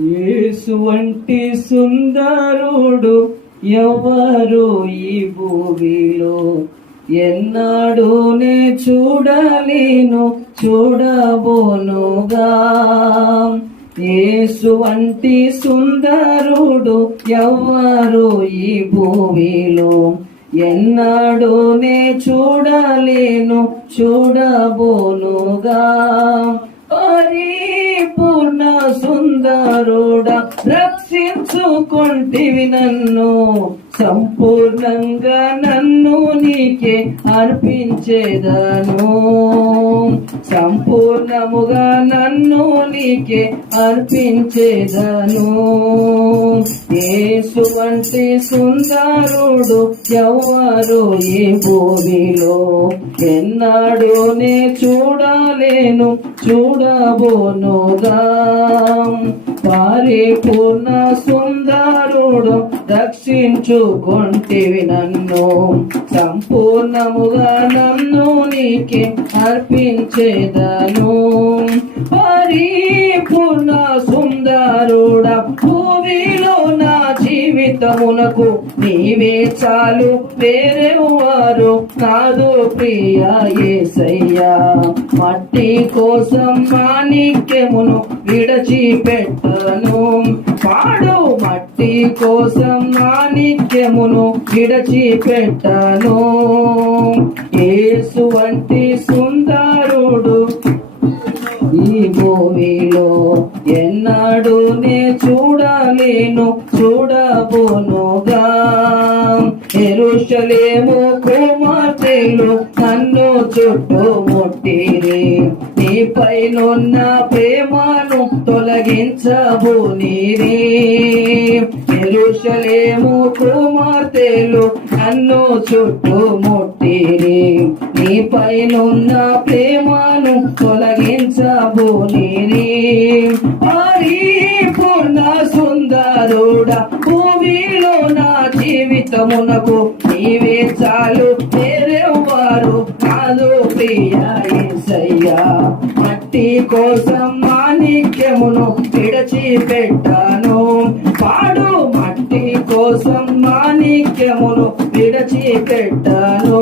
యేసు వంటి సుందరుడు ఎవరు ఈ భూమిలో ఎన్నాడునే చూడలేను చూడబోనుగా. యేసు వంటి సుందరుడు ఎవరు ఈ భూమిలో ఎన్నాడునే చూడలేను చూడబోనుగా. పరిపూర్ణ సుందరుడా రక్షించుకొంటివి నన్ను, సంపూర్ణంగా నన్ను నీకే అర్పించేదను. సంపూర్ణముగా నన్ను నీకే అర్పించేదను. యేసు వంటి సుందరుడు ఎవరు ఈ భూమిలో ఎన్నాడునే చూడలేను చూడబోనుగా. పరిపూర్ణ సుందరుడు రక్షించుకొంటివి నన్ను, సంపూర్ణముగా నన్ను నీకే అర్పించేదను. పరిపూర్ణ సుందరుడా భూమిలో నా జీవితమునకు నీవే చాలు, వేరెవ్వరు కాదు ప్రియా యేసయ్యా. మట్టి కోసం మాణిక్యమును విడచిపెట్టను, పాడు మట్టి కోసం మాణిక్యమును విడచిపెట్టను. యేసు వంటి సుందరుడు ఈ భూమిలో ఎన్నాడునే చూడలేను చూడబోనుగా. యెరూషలేము కుమార్తెలు నన్ను చుట్టుముట్టిరి, నీపైనున్న ప్రేమను తొలగించబోనిరి. యెరూషలేము కుమార్తెలు నన్ను చుట్టుముట్టిరి, నీపైనున్న ప్రేమను తొలగించబోనిరి. పరిపూర్ణ సుందరుడా భూమిలో నా జీవితమునకు నీవే చాలు, వేరెవ్వరు కాదు ప్రియా యేసయ్యా. మట్టి కోసం మాణిక్యమును విడచిపెట్టాను, పాడు మట్టి కోసం మాణిక్యమును విడచిపెట్టాను.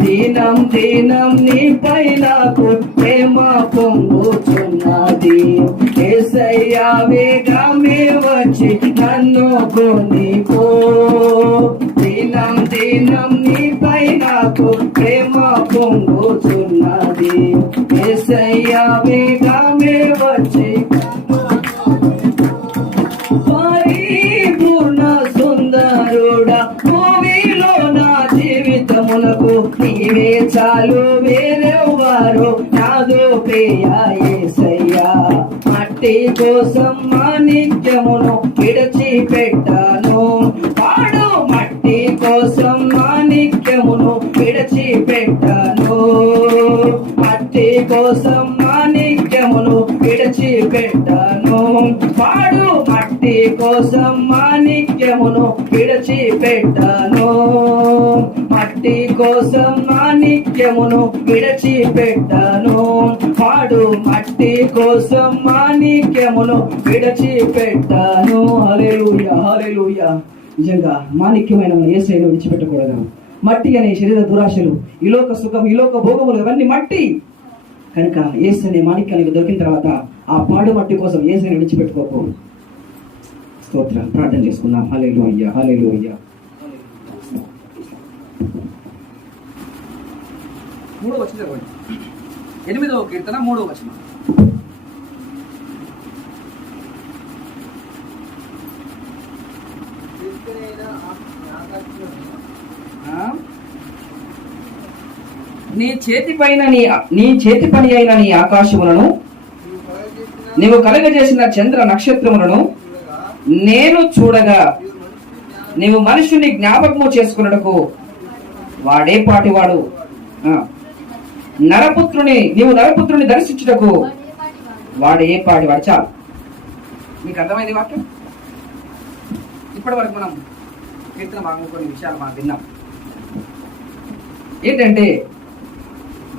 దినం దినం నీపై నాకు ప్రేమ పొంగుచున్నది, యేసయ్యా వేగమే వచ్చి నన్ను కొనిపో. దినం దినం నీపై నాకు ప్రేమ పొంగుచున్నది, యేసయ్యా వేగమే వచ్చి. పరిపూర్ణ సుందరుడా భూమిలో నా జీవితమునకు నీవే చాలు, వేరెవ్వరు నాదు ప్రియా యేసయ్యా. మట్టి కోసం మాణిక్యమును విడచిపెట్టాను, పాడు మట్టి కోసం మాణిక్యమును విడచిపెట్టాను. మట్టి కోసం మాణిక్యమును విడచిపెట్టాను, పాడు మట్టి కోసం మాణిక్యమును విడచిపెట్టాను. మట్టి కోసం మాణిక్యమును విడచిపెట్టాను, పాడు మట్టి కోసం మాణిక్యమును విడచిపెట్టాను. హల్లెలూయా హల్లెలూయా. నిజంగా మాణిక్యమైన మన యేసయ్యను విడిచిపెట్టకూడదు. మట్టి అనే శరీర దురాశలు, ఈలోక సుఖం, ఈలోక భోగములు ఇవన్నీ మట్టి కనుక యేసు అనే మాణిక్యానికి దొరికిన తర్వాత ఆ పాడు మట్టి కోసం యేసుని విడిచిపెట్టుకోకు. స్తోత్రం. ప్రార్థన చేసుకుందాం. హల్లెలూయా హల్లెలూయా. 3వ వచనం చదవండి. 8వ కీర్తన 3వ వచనం. నీ చేతి పని అయిన నీ ఆకాశములను, నీవు కలగజేసిన చంద్ర నక్షత్రములను నేను చూడగా, నీవు మనుషుని జ్ఞాపకము చేసుకున్నటకు వాడే పాటివాడు. నీవు నరపుత్రుని దర్శించుటకు వాడే పాటివాడు. చాలు. మీకు అర్థమైంది వాక్యం? ఇప్పటి వరకు మనం కీర్తన భాగంలో కొన్ని విషయాలు మనం విన్నాం. ఏంటంటే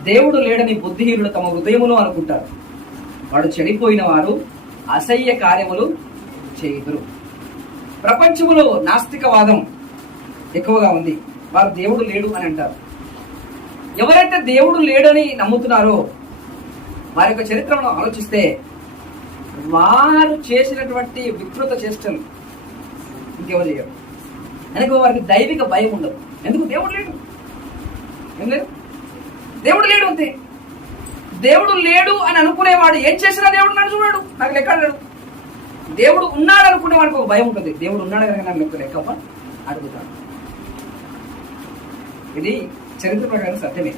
దేవుడు లేడని బుద్ధిహీనులు తమ హృదయమును అనుకుంటారు. వాడు చెడిపోయిన వారు అసహ్య కార్యములు చేయుదురు. ప్రపంచములో నాస్తికవాదం ఎక్కువగా ఉంది. వారు దేవుడు లేడు అని అంటారు. ఎవరైతే దేవుడు లేడని నమ్ముతున్నారో వారి యొక్క చరిత్రను ఆలోచిస్తే వారు చేసినటువంటి వికృత చేష్టలు ఇంకెవరు చేయరు. ఎందుకు? వారికి దైవిక భయం ఉండదు. ఎందుకు? దేవుడు లేడు. ఏం లేదు, దేవుడు లేడు అంతే. దేవుడు లేడు అని అనుకునేవాడు ఏం చేసినా దేవుడు నన్ను చూడాడు, నాకు లెక్క అడగడు. దేవుడు ఉన్నాడు అనుకునే వాడికి ఒక భయం ఉంటుంది. దేవుడు ఉన్నాడు కనుక నాకు లెక్క అడుగుతాడు. ఇది చరిత్ర ప్రకారం సత్యమే.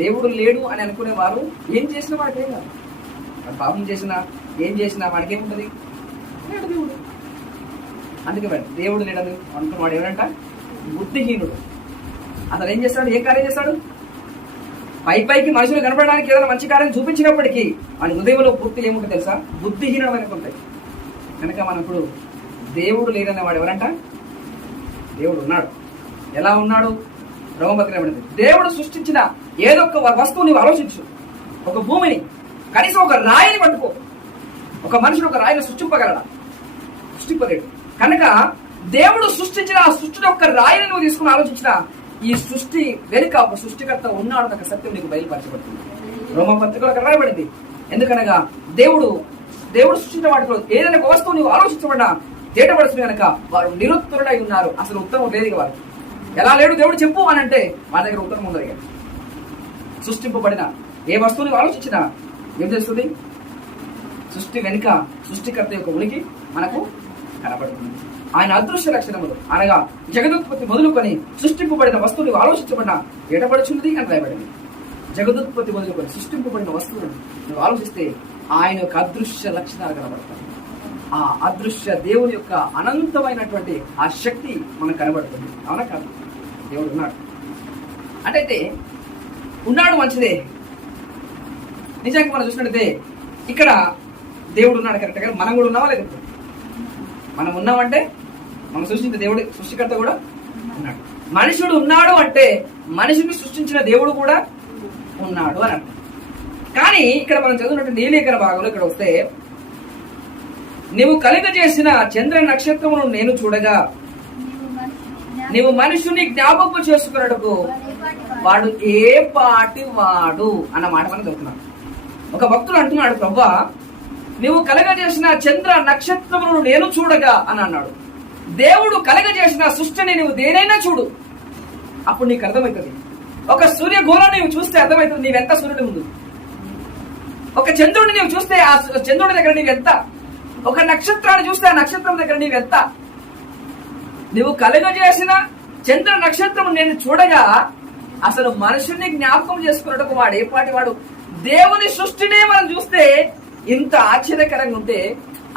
దేవుడు లేడు అని అనుకునే వారు ఏం చేసినా వాడికి ఏం కాదు. పాపం చేసినా ఏం చేసినా వాడికి ఏముంటుంది? లేడు దేవుడు. అందుకే వాడు దేవుడు లేడని అనుకున్నవాడు ఎవరంట? బుద్ధిహీనుడు. అతను ఏం చేస్తాడు? ఏ కార్యం చేస్తాడు? పైకి మనుషులు కనపడడానికి ఏదైనా మంచి కార్యం చూపించినప్పటికీ వాడి హృదయంలో పూర్తి ఏముంటుంది తెలుసా? బుద్ధిహీనమైన ఉంటాయి. కనుక మనం ఇప్పుడు దేవుడు లేదనే వాడు ఎవరంట? దేవుడు ఉన్నాడు. ఎలా ఉన్నాడు? రోమపత్రిక దేవుడు సృష్టించిన ఏదో ఒక వస్తువు నీవు ఆలోచించు. ఒక భూమిని, కనీసం ఒక రాయిని పట్టుకో. ఒక మనుషుడు ఒక రాయిని సృష్టింపగలడా? సృష్టింపలేడు. కనుక దేవుడు సృష్టించిన ఆ సృష్టిని ఒక రాయిని నువ్వు తీసుకుని ఆలోచించిన ఈ సృష్టి వెనుక ఒక సృష్టికర్త ఉన్నాడు అన్న సత్యం నీకు బయలుపరచబడుతుంది. రోమపత్రికలో అక్కడ రాయబడింది. ఎందుకనగా దేవుడు సృష్టించిన వాటిలో ఏదైనా ఒక వస్తువు నువ్వు ఆలోచించబడినా తేటపడుతుంది కనుక వారు నిరుత్తరుడై ఉన్నారు. అసలు ఉత్తరం లేదు వారు. ఎలా లేడు దేవుడు చెప్పు అని అంటే మన దగ్గర ఉత్తరం ఉండదు. ఇక సృష్టింపబడిన ఏ వస్తువుని ఆలోచించినా ఏం తెలుస్తుంది? సృష్టి వెనుక సృష్టికర్త యొక్క ఉనికి మనకు కనబడుతుంది. ఆయన అదృశ్య లక్షణములు అనగా జగదుత్పత్తి మొదలుకొని సృష్టింపబడిన వస్తువులు ఆలోచించబడిన ఏటపడుచున్నది అని రాయబడింది. జగదుత్పత్తి మొదలుకొని సృష్టింపబడిన వస్తువులను నువ్వు ఆలోచిస్తే ఆయన యొక్క అదృశ్య లక్షణాలు కనబడతాయి. ఆ అదృశ్య దేవుని యొక్క అనంతమైనటువంటి ఆ శక్తి మనకు కనబడుతుంది. అవునా కాదు? దేవుడు ఉన్నాడు అంటే ఉన్నాడు, మంచిదే. నిజానికి మనం చూసినట్టయితే ఇక్కడ దేవుడు ఉన్నాడు కరెక్ట్, కానీ మనం కూడా ఉన్నావా లేకపోతే? మనం ఉన్నామంటే మనం సృష్టించిన దేవుడు, సృష్టికర్త కూడా ఉన్నాడు. మనుషుడు ఉన్నాడు అంటే మనిషిని సృష్టించిన దేవుడు కూడా ఉన్నాడు అని అర్థం. కానీ ఇక్కడ మనం చదువుతున్నట్టు నీలేఖన భాగంలో ఇక్కడ వస్తే, నీవు కలుగజేసిన చంద్ర నక్షత్రమును నేను చూడగా నీవు మనుషుని జ్ఞాపకం చేసుకున్నట్టుకు వాడు ఏ పాటి వాడు అన్న మాట మనం చదువుతున్నాం. ఒక భక్తుడు అంటున్నాడు, ప్రభువా నీవు కలగజేసిన చంద్ర నక్షత్రములను నేను చూడగా అని అన్నాడు. దేవుడు కలగజేసిన సృష్టిని నువ్వు దేనైనా చూడు, అప్పుడు నీకు అర్థమవుతుంది. ఒక సూర్యగోళం నీవు చూస్తే అర్థమవుతుంది నీవెంత సూర్యుడి ముందు. ఒక చంద్రుడిని నీవు చూస్తే ఆ చంద్రుడి దగ్గర నీవెంత. ఒక నక్షత్రాన్ని చూస్తే ఆ నక్షత్రం దగ్గర నీవెంత. నువ్వు కలుగజేసిన చంద్ర నక్షత్రం నేను చూడగా అసలు మనుషుల్ని జ్ఞాపకం చేసుకున్నట్టు వాడు ఏ పాటి వాడు. దేవుని సృష్టినే మనం చూస్తే ఇంత ఆశ్చర్యకరంగా ఉంటే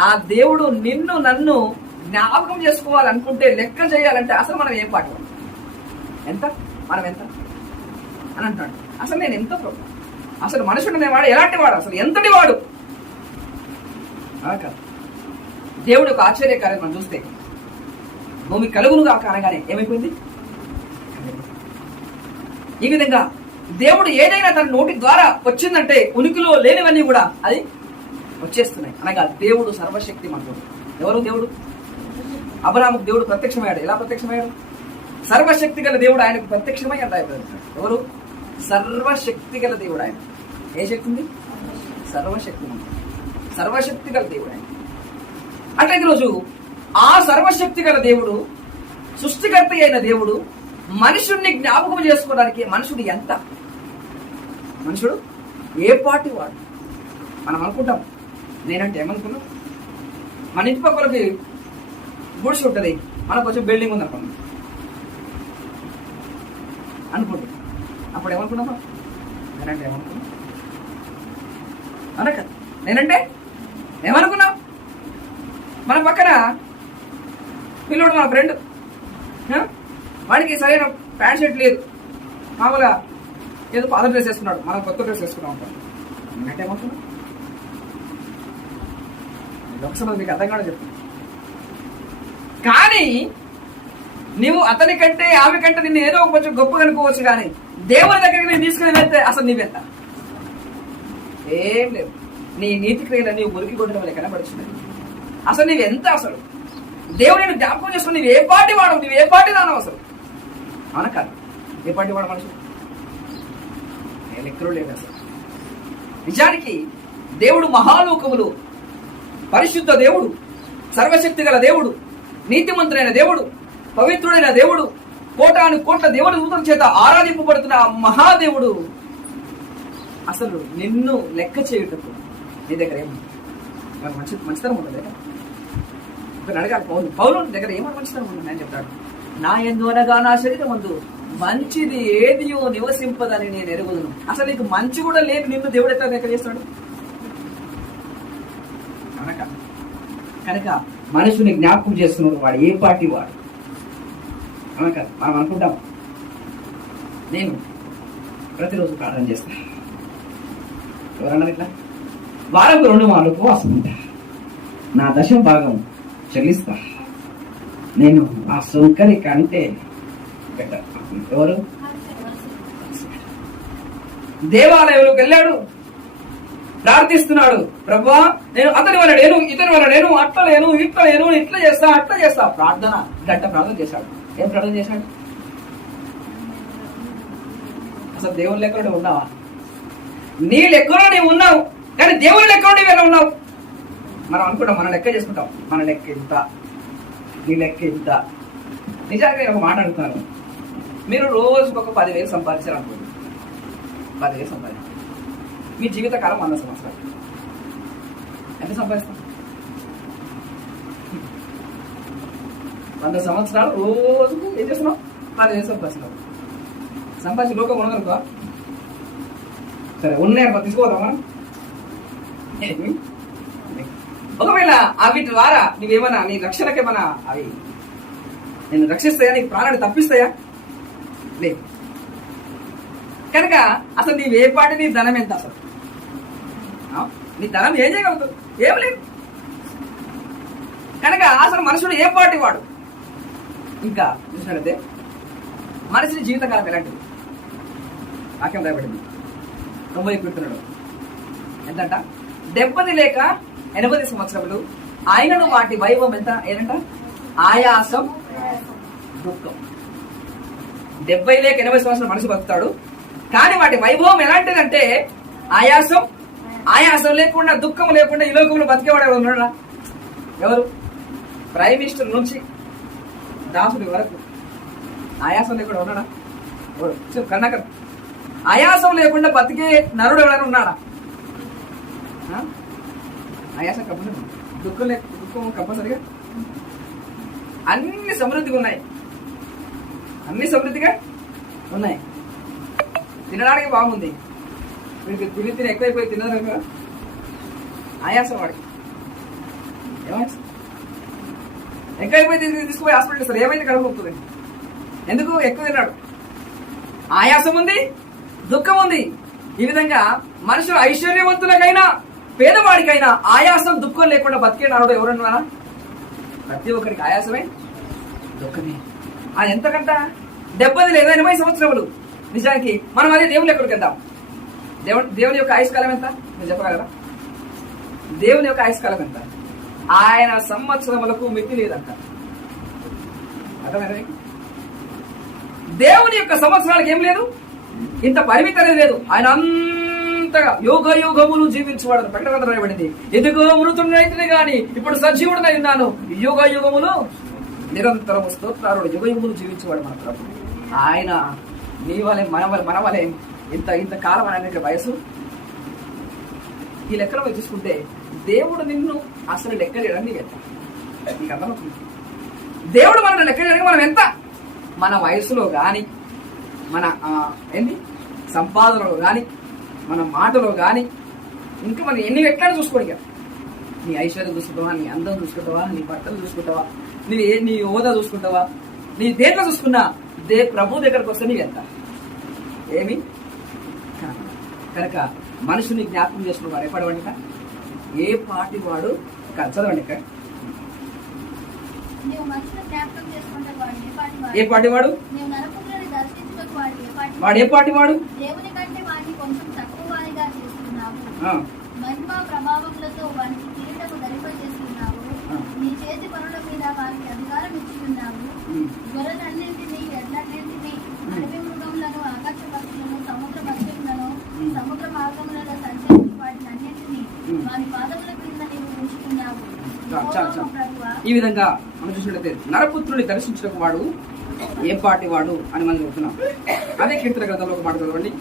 ఆ దేవుడు నిన్ను నన్ను జ్ఞాపకం చేసుకోవాలనుకుంటే, లెక్క చేయాలంటే అసలు మనం ఏం పాటి వాడు, ఎంత, మనం ఎంత అని అంటాడు. అసలు నేను ఎంత ప్రభు, అసలు మనుషుడు అనేవాడు ఎలాంటి వాడు, అసలు ఎంతటి వాడు. దేవుడు ఒక ఆశ్చర్యకార్యం మనం చూస్తే భూమి కలుగునుగా అనగానే ఏమైపోయింది? ఈ విధంగా దేవుడు ఏదైనా తన నోటి ద్వారా వచ్చిందంటే ఉనికిలో లేనివన్నీ కూడా అది వచ్చేస్తున్నాయి. అనగా దేవుడు సర్వశక్తి మంతుడు. ఎవరు దేవుడు? అబ్రహాముకు దేవుడు ప్రత్యక్షమయ్యాడు. ఎలా ప్రత్యక్షమయ్యాడు? సర్వశక్తి గల దేవుడు ఆయనకు ప్రత్యక్షమై అంటారు. ఎవరు? సర్వశక్తి గల దేవుడు ఆయన. ఏ శక్తి ఉంది? సర్వశక్తి మంతుడు, సర్వశక్తి గల దేవుడు ఆయన. అంటే ఈరోజు ఆ సర్వశక్తి గల దేవుడు, సృష్టికర్త అయిన దేవుడు మనుషుడిని జ్ఞాపకం చేసుకోవడానికి మనుషుడు ఎంత, మనుషుడు ఏ పాటి వాడు. మనం అనుకుంటాం, నేనంటే ఏమనుకున్నాం, మన ఇంటి పక్కలకి గుడిసి ఉంటుంది, మనకు కొంచెం బిల్డింగ్ ఉంది అనుకుంటాం. అప్పుడు ఏమనుకున్నామా? నేనంటే ఏమనుకున్నా అనక, నేనంటే ఏమనుకున్నాం. మన పక్కన పిల్లోడు, మన ఫ్రెండ్, వాడికి సరైన ప్యాంట్ షర్ట్ లేదు, మామూలుగా ఏదో పాత డ్రెస్ వేసుకున్నాడు, మనం కొత్త డ్రెస్ వేసుకున్నా ఉంటాం. నేనంటే ఏమనుకున్నాం? ఒకసారి మీకు అర్థం కాదు చెప్తాను. కానీ నువ్వు అతని కంటే ఆమె కంటే నిన్ను ఏదో కొంచెం గొప్పగా అనుకోవచ్చు, కానీ దేవుని దగ్గరికి నేను తీసుకుని వెళ్తే అసలు నీవెంత? ఏం లేదు. నీ నీతి క్రియలు నీవు మురికి కొట్టడం వల్ల కనబడుచున్నది. అసలు నీవు ఎంత అసలు దేవుడిని జ్ఞాపకం చేసుకుని నువ్వు ఏ పార్టీ వాడవు, నువ్వు ఏ పార్టీ రానవు అసలు. అవునా కాదు? ఏ పార్టీ వాడు మనుషులు లెక్కలు లేదు అసలు. నిజానికి దేవుడు మహాలోకములు, పరిశుద్ధ దేవుడు, సర్వశక్తి గల దేవుడు, నీతిమంతుడైన దేవుడు, పవిత్రుడైన దేవుడు, కోటాను కోట్ల దేవుడు దూతల చేత ఆరాధింపబడుతున్న మహాదేవుడు అసలు నిన్ను లెక్క చేయుటకు నీ దగ్గర ఏముంది? మంచితనం ఉండదు. ఇక్కడ అడగాలి పౌలు దగ్గర ఏమన్నా మంచితనం ఉంది అని చెప్తాడు. నా యందు అనగా నా శరీరం ముందు మంచిది ఏదియో నివసింపదని నేను ఎరుగుదును. అసలు నీకు మంచి కూడా లేదు, నిన్ను దేవుడు ఎట్లా లెక్క చేస్తాడు? కనుక మనుషుని జ్ఞాపకం చేస్తున్నాడు వాడు ఏ పార్టీ వాడు. అనక మనం అనుకుంటాం నేను ప్రతిరోజు ప్రార్థన చేస్తాను, ఎవరన్నారు ఇట్లా వారం 2 మార్లు ఉపవాసం ఉంటా, నా 10వ భాగం చెల్లిస్తా, నేను ఆ సుంకరి కంటే బెటర్. ఎవరు? దేవాలయంలోకి వెళ్ళాడు, ప్రార్థిస్తున్నాడు, ప్రభువా నేను అతని వల్ల నేను, ఇతని వల్ల నేను, అట్లా లేను, ఇట్లా లేను, ఇట్లా చేస్తా, అట్లా చేస్తా. ప్రార్థన గంట ప్రార్థన చేశాడు. ఏం ప్రార్థన చేశాడు? అసలు దేవుని లెక్కలో ఉన్నావా? నీ లెక్కలో నీవు ఉన్నావు, కానీ దేవుని లెక్కలో నీవు ఎలా ఉన్నావు? మనం అనుకుంటాం, మన లెక్క చేసుకుంటాం, మన లెక్క ఇంత, నీ లెక్క ఇంత. నిజానికి నేను ఒక మాట అడుగుతున్నాను, మీరు రోజుకు ఒక 10,000 సంపాదించారు అనుకోండి, 10,000 సంపాదించారు, మీ జీవితకాలం 100 సంవత్సరాలు, ఎంత సంపాదిస్తాం? 100 సంవత్సరాలు రోజుకు ఏం చేస్తున్నావు? 10,000 సంపాదిస్తున్నావు. సంపాదించి లోకం ఉన్నదనుకో, సరే ఉన్నాయనుకో, తీసుకోదామా? ఒకవేళ అవి ద్వారా నువ్వేమన్నా నీ రక్షణకేమన్నా అవి నేను రక్షిస్తాయా, నీకు ప్రాణాన్ని తప్పిస్తాయా? లేదు. కనుక అసలు నీవే పాటి నీ ధనం ఎంత? అసలు నీ ధనం ఏం చేయగలుగుతావు? ఏం లేదు. కనుక అసలు మనుషుడు ఏ పాటి వాడు? ఇంకా చూసినట్లయితే మనిషిని జీవితకాలం ఎలాంటిది? వాక్యం రాయబడింది 90 కీర్తనలో ఎంతంట? 70 లేక 80 సంవత్సరములు, ఆయనను వాటి వైభవం ఎంత? ఏంటంట? ఆయాసం, దుఃఖం. 70 లేక 80 సంవత్సరాలు మనిషి బతుకుతాడు, కానీ వాటి వైభవం ఎలాంటిదంటే ఆయాసం. ఆయాసం లేకుండా, దుఃఖం లేకుండా ఈ లోకంలో బతికేవాడు ఎవరు ఉన్నాడా? ఎవరు? ప్రైమ్ మినిస్టర్ నుంచి దాసుడి వరకు ఆయాసం లేకుండా ఉన్నాడా? ఎవరు? కన్నాకర్. ఆయాసం లేకుండా బతికే నరుడు ఎవరైనా ఉన్నాడా? ఆయాసం కంపల్సరీ, దుఃఖం కంపల్సరిగా. అన్ని సమృద్ధిగా ఉన్నాయి, అన్ని సమృద్ధిగా ఉన్నాయి. తినడానికి బాగుంది, వీడికి తిని ఎక్కువైపోయి తినరు కదా, ఆయాసం వాడికి. ఏమైంది? ఎక్కువైపోయి తీసుకుపోయి హాస్పిటల్ ఇస్తారు, ఏమైంది? కడుపు నొప్పుతుంది. ఎందుకు? ఎక్కువ తిన్నాడు. ఆయాసం ఉంది, దుఃఖం ఉంది. ఈ విధంగా మనుషులు ఐశ్వర్యవంతులకైనా పేదవాడికైనా ఆయాసం, దుఃఖం లేకుండా బతికే నాడు ఎవరన్నారా? ప్రతి ఒక్కరికి ఆయాసమే, దుఃఖమే. అది ఎంతకంట? 70 లేదా 80 సంవత్సరములు. నిజానికి మనం అదే దేవుని ఎక్కడికి వెళ్దాం. దేవుని యొక్క ఆయుష్కాలం ఎంత? మీరు చెప్పగలరా? దేవుని యొక్క ఆయుష్కాలం ఎంత? ఆయన సంవత్సరములకు మితి లేదంట. అర్థమైంది? దేవుని యొక్క సంవత్సరాలకు ఏం లేదు, ఇంత పరిమితి అనేది లేదు. ఆయన అంతగా యుగ యుగములు జీవించేవాడు. ప్రకటన రాయబడింది, ఎదుగో మృతుడైతే గాని ఇప్పుడు సజీవుడనై ఉన్నాను, యుగ యుగములు నిరంతరము స్తోత్రాలు. యుగ యుగములు జీవించేవాడు మన ప్రభు. ఆయన నీ వలె మన వలె ఇంత కాలం అనే వయసు. ఈ లెక్కలో చూసుకుంటే దేవుడు నిన్ను అసలు లెక్క చేయడానికి నీకు ఎంత? నీకు అర్థమవుతుంది? దేవుడు మనల్ని లెక్క చేయడానికి మనం ఎంత? మన వయసులో కానీ, మన సంపాదనలో కానీ, మన మాటలో కానీ, ఇంకా మనం ఎన్ని ఎట్లా చూసుకోండి. నీ ఐశ్వర్యం చూసుకుంటావా, నీ అందం చూసుకుంటావా, నీ బట్టలు చూసుకుంటావా, నీ హోదా చూసుకుంటావా, నీ దేంట్లో చూసుకున్నా ప్రభు దగ్గరకు వస్తే నీవు ఎంత? ఏమి? కనుక మనుషుని జ్ఞాపకం చేసుకున్న వాడు ఎప్పటివాడిక? ఏ పాటి వాడు? చదవండి. ఏ పాటి వాడు? వాడు ఏ పాటి వాడు? మహిమా ప్రభావములతో వారికి కిరీటము ధరింపజేస్తున్నావు. నీ చేతి పనుల మీద వారికి అధికారం ఇచ్చి ఉన్నావు. గొర్రెలన్నింటినీ, ఎడ్లన్నింటినీ, అడవి మృగములను, ఆకాశ పక్షులను, సముద్ర మత్స్యములను, సముద్ర మార్గములలో సంచరించు వాటిని అన్నింటినీ వారి పాదముల క్రింద నీవు ఉంచుకున్నావు. ఈ విధంగా మనం చూసినట్లయితే నరపుత్రుని దర్శించిన వాడు ఏ పాటి వాడు అని మనం చెప్తున్నాం. అదే కీర్తన గ్రంథంలో ఒక మాట చదవండి.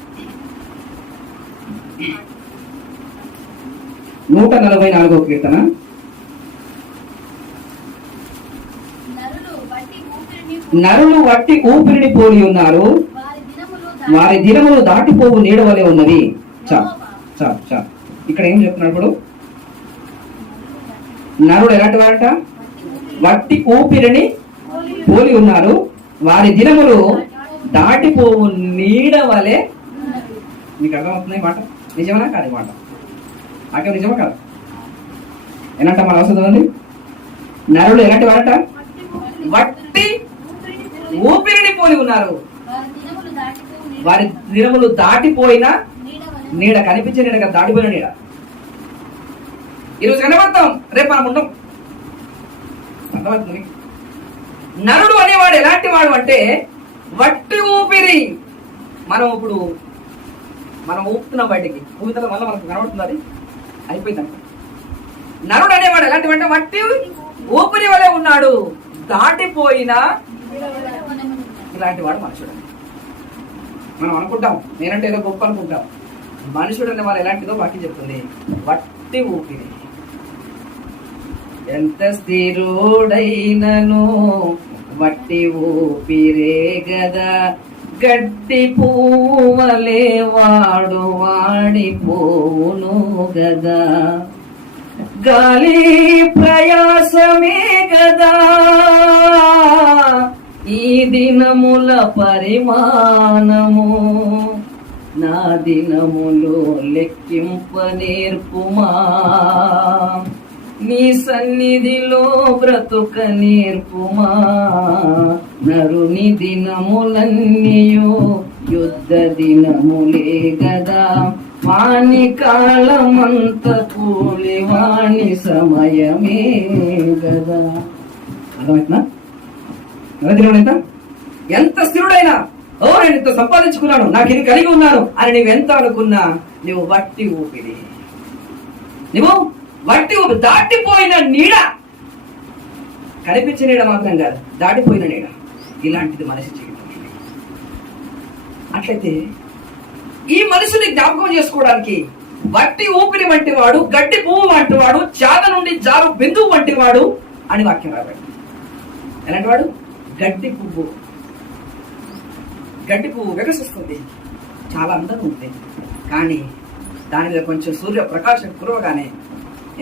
144వ కీర్తన. నరులు వట్టి ఊపిరిని పోలి ఉన్నారు, వారి దినములు దాటిపోవు నీడ వలె ఉన్నవి. చాలు. ఇక్కడ ఏం చెప్తున్నాడు ఇప్పుడు? నరుడు ఎలాంటి వారట? వట్టి ఊపిరిని పోలి ఉన్నారు, వారి దినములు దాటిపోవు నీడ వలె. మీకు అర్థమవుతుంది మాట? నిజమనా కాదు మాట? నాకే నిజమా కాదు? ఏనంట మన అవసరం ఉంది. నరుడు ఎలాంటి వారట? వట్టి ఊపిరిని పోలి ఉన్నారు, వారి దినములు దాటిపోయిన నీడ, కనిపించే నీడ కదా, దాటిపోయిన నీడ. ఈరోజు కనబడతాం, రేపు మనం ఉండం. అర్థమవుతుంది? నరుడు అనేవాడు ఎలాంటి వాడు అంటే వట్టి ఊపిరి. మనం ఇప్పుడు ఊపుతున్నాం బయటికి, ఊపిన వల్ల మనకు కనబడుతుంది, అది అయిపోయింది. నరుడు అనేవాడు ఎలాంటి అంటే వట్టి ఊపిరి వలె ఉన్నాడు, దాటిపోయిన ఇలాంటి వాడు మనుషుడు. మనం అనుకుంటాం నేనంటే ఏదో గొప్ప అనుకుంటాం. మనుషుడు అనే వాళ్ళు ఎలాంటిదో వాక్యం చెప్తుంది. వట్టి ఊపిరి. ఎంత స్థిరుడైనను వట్టి ఊపిరే గదా, గడ్డి పువ్వలే వాడు వాడిపోవును గదా, గాలి ప్రయాసమే గదా ఈ దినముల పరిమాణము, నా దినములు లెక్కింప నేర్పుమా, నీ సన్నిధిలో బ్రతుక నేర్పుమా, నరుని దినములన్నీయు యుద్ధ దినములే గదా, వాణి కాలమంత కూలి వాణి సమయమే గదా. అర్థమవుతుందా? ఎంత స్థిరుడైనా, ఓ నేను ఇంత సంపాదించుకున్నాను, నాకు ఇది కలిగి ఉన్నాను అని నువ్వెంత అనుకున్నా నువ్వు వట్టి ఊపిరి. నువ్వు వట్టి ఊపిరి, దాటిపోయిన నీడ. కనిపించే నీడ మాత్రం కాదు, దాటిపోయిన నీడ. ఇలాంటిది మనిషి జీవితం. అట్లయితే ఈ మనిషిని జ్ఞాపకం చేసుకోవడానికి వట్టి ఊపిరి వంటి వాడు, గడ్డి పువ్వు వంటి వాడు, చాద నుండి జారు బిందువు వంటి వాడు అని వాక్యం రాబడి. ఎలాంటి వాడు? గడ్డి పువ్వు. గడ్డి పువ్వు వికసిస్తుంది, చాలా అందంగా ఉంది, కానీ దాని మీద కొంచెం సూర్య ప్రకాశం కురవగానే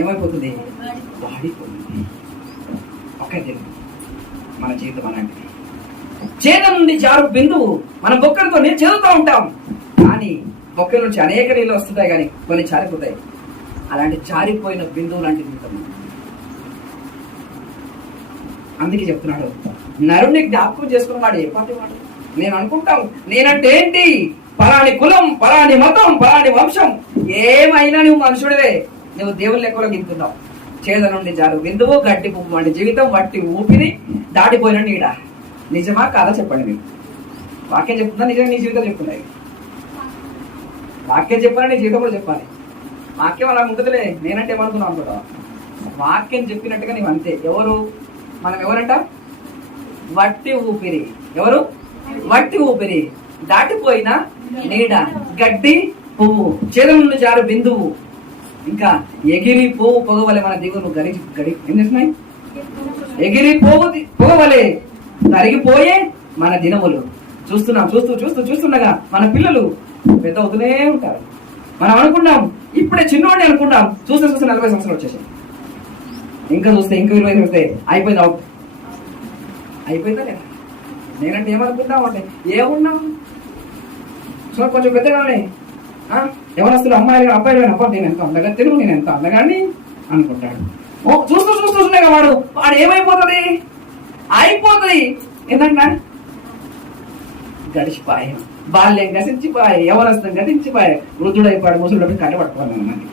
ఏమైపోతుంది? వాడిపోతుంది. ఒక్కటే మన జీవితం అలాంటిది. చేద నుండి జారు బిందువు. మనం బొక్కలతో నేను చదువుతూ ఉంటాం, కానీ బొక్కల నుంచి అనేక నీళ్ళు వస్తుంటాయి, కానీ కొన్ని జారిపోతాయి. అలాంటి జారిపోయిన బిందువు లాంటి జీవితం. అందుకే చెప్తున్నాడు, నరుణ్ణి జ్ఞాపకం చేసుకున్నవాడు ఏ పాటి వాడు? నేను అనుకుంటాం నేనంటే ఏంటి, పరాని కులం, పరాని మతం, పరాని వంశం, ఏమైనా నువ్వు మనుషుడివే, నువ్వు దేవుని లెక్కలో గింపుతున్నావు. చేద నుండి జారు బిందువు, గడ్డి పువ్వు వంటి జీవితం, వట్టి ఊపిరి, దాటిపోయిన నీడ. నిజమా కాదా చెప్పండి. మీరు వాక్యం చెప్తున్నా, నిజంగా నీ జీవితం చెప్తున్నాయి. వాక్యం చెప్పాలి, నీ జీవితం కూడా చెప్పాలి. వాక్యం అలా ఉంటుందిలే, నేనంటే ఏమనుకున్నావు అనుకుంటా. వాక్యం చెప్పినట్టుగా నీవు అంతే. మనం ఎవరంట? వట్టి ఊపిరి. ఎవరు? వట్టి ఊపిరి, దాటిపోయిన నీడ, గడ్డి పువ్వు, చేదు నుండి జారు బిందువు, ఇంకా ఎగిరి పువ్వు పొగవలే మన దిగులు గడి ఏం చేస్తున్నాయి? ఎగిరి పొగవలే తరిగిపోయే మన దినములు. చూస్తుండగా మన పిల్లలు పెద్ద అవుతూనే ఉంటారు. మనం అనుకుంటాం ఇప్పుడే చిన్నోడిని అనుకుంటాం, చూస్తే 40 సంవత్సరాలు వచ్చేసాయి. ఇంకా చూస్తే 20 చూస్తే అయిపోయింది, అవుట్ అయిపోయిందా లేదా? నేనంటే ఏమనుకుంటాం అంటే ఏమున్నాం సో కొంచెం పెద్దగానే ఎవరస్తులు అమ్మాయిలు అబ్బాయిలు అబ్బా నేను ఎంత అందగా తెలుగు, నేను ఎంత అందగాని అనుకుంటాడు. చూస్తుండగా వాడు ఏమైపోతుంది? అయిపోతుంది. ఏంటంటే గడిచిపోయి బాల్యం గసించిపోయి, ఎవరస్తం గతించిపోయి, వృద్ధుడైపోయాడు, ముసలుడైపోయి కట్టబట్టుకోవాలి. మనకి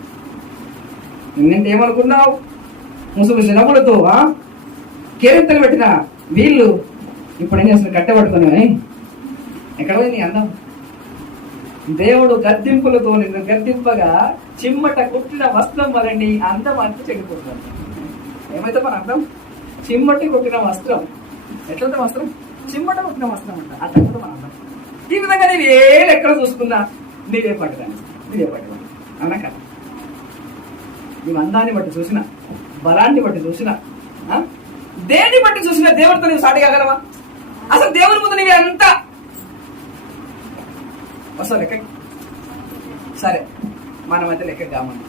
నిన్నేమనుకున్నావు? ముసుగుసి నవ్వులతో కేరింతలు పెట్టిన వీళ్ళు ఇప్పుడు ఏం చేస్తున్నారు? కట్టబడుకుని ఎక్కడ పోయి నీ అందం? దేవుడు గద్దింపులతో నిన్ను గద్దింపగా చిమ్మట కుట్టిన వస్త్రం వలని అందం అంటూ చెడిపోతుంది. ఏమైతే మన అర్థం? చిమ్మటి కుట్టిన వస్త్రం. ఎట్లంటే వస్త్రం? చిమ్మట కుట్టిన వస్త్రం అంట. అట్లా మన అర్థం. ఈ విధంగా నీవు ఏది ఎక్కడ చూసుకున్నా నీవే పట్టుదాన్ని, నీవే పట్టుదాన్ని అన్నా కదా. నీవు అందాన్ని బట్టి చూసినా, బలాన్ని బట్టి చూసినా, దేన్ని బట్టి చూసినా దేవుడితో నీవు సాటి కాగలవా? అసలు దేవుని ముందు నీవే అంత అసలు లెక్క. సరే, మనమైతే లెక్కగామన్నా,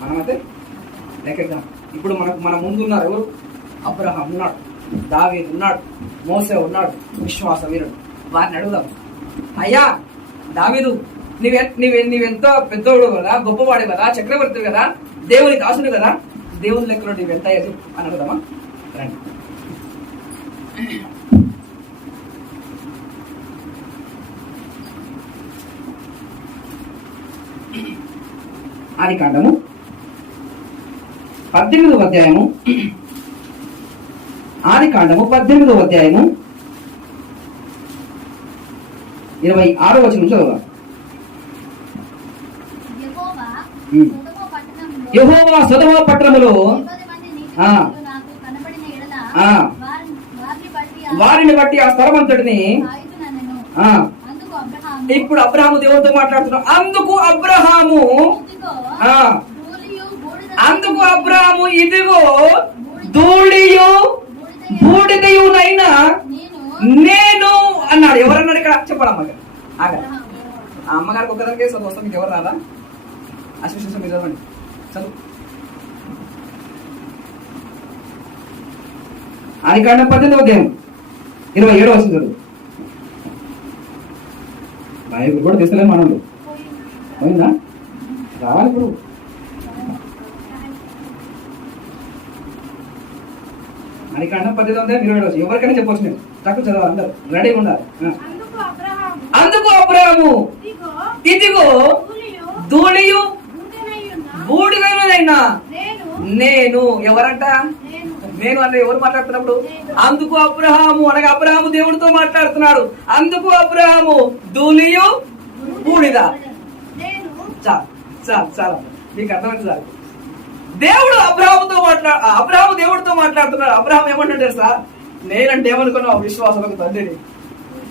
మనమైతే లెక్కగాం. ఇప్పుడు మన ముందున్నారు ఎవరు? అబ్రహాం ఉన్నాడు, దావీదు ఉన్నాడు, మోసే ఉన్నాడు, విశ్వాస వీరుడు. వారిని అడుగుదాం, అయ్యా దావీదు, నీవెంతో పెద్దోడు కదా, గొప్పవాడు కదా, చక్రవర్తి కదా, దేవుని దాసుడు కదా, దేవుని లెక్కలో నీవెంత అని అడుగుదామా? రండి. ఆదికాండము 18వ అధ్యాయము, ఆదికాండము 18వ అధ్యాయము 26వ వచనం చదువుదాం. యెహోవా సొదొమ పట్టణములో వారిని బట్టి ఆ స్థలమంతటిని. ఇప్పుడు అబ్రహాము దేవుడితో మాట్లాడుతున్నాడు. అందుకు అబ్రహాము ఇదిగో ధూళియు బూడిదయునైనా నేను అన్నాడు. ఎవరన్నాడు ఇక్కడ? చెప్పాలమ్మగారు. ఆ అమ్మగారికి ఒక్కదానికే చదువు వస్తాం, మీకు ఎవరు రాదా? అశ్విషం మీరు చదవండి, చదువు. ఆదికాండం 18వ అధ్యాయం 27వ వచనం చదువు. బైబిల్ కూడా తీస్తలేదు మనోళ్ళు. పోయిందా? రావాలి ఇప్పుడు. ఆదికాండం 18వ అధ్యాయం 27వ వచనం. ఎవరికైనా చెప్పొచ్చు, నేను తక్కువ చదవాలి, అందరు రెడీగా ఉండాలి. అందుకు అబ్రహాము ఇదిగో ధూళియు బూడిదయునైనా నేను. ఎవరంట? నేను అంటే ఎవరు మాట్లాడుతున్నప్పుడు? అందుకు అబ్రహాము అనగా అబ్రహాము దేవుడితో మాట్లాడుతున్నాడు. అందుకు అబ్రహాము ధూళియు బూడిద. చాలా మీకు అర్థమైంది సార్. దేవుడు అబ్రహాము దేవుడితో మాట్లాడుతున్నాడు. అబ్రహాం ఏమంటాడు తెలుసా? నేనంటే ఏమనుకున్నావు? విశ్వాసంలో తండ్రిని.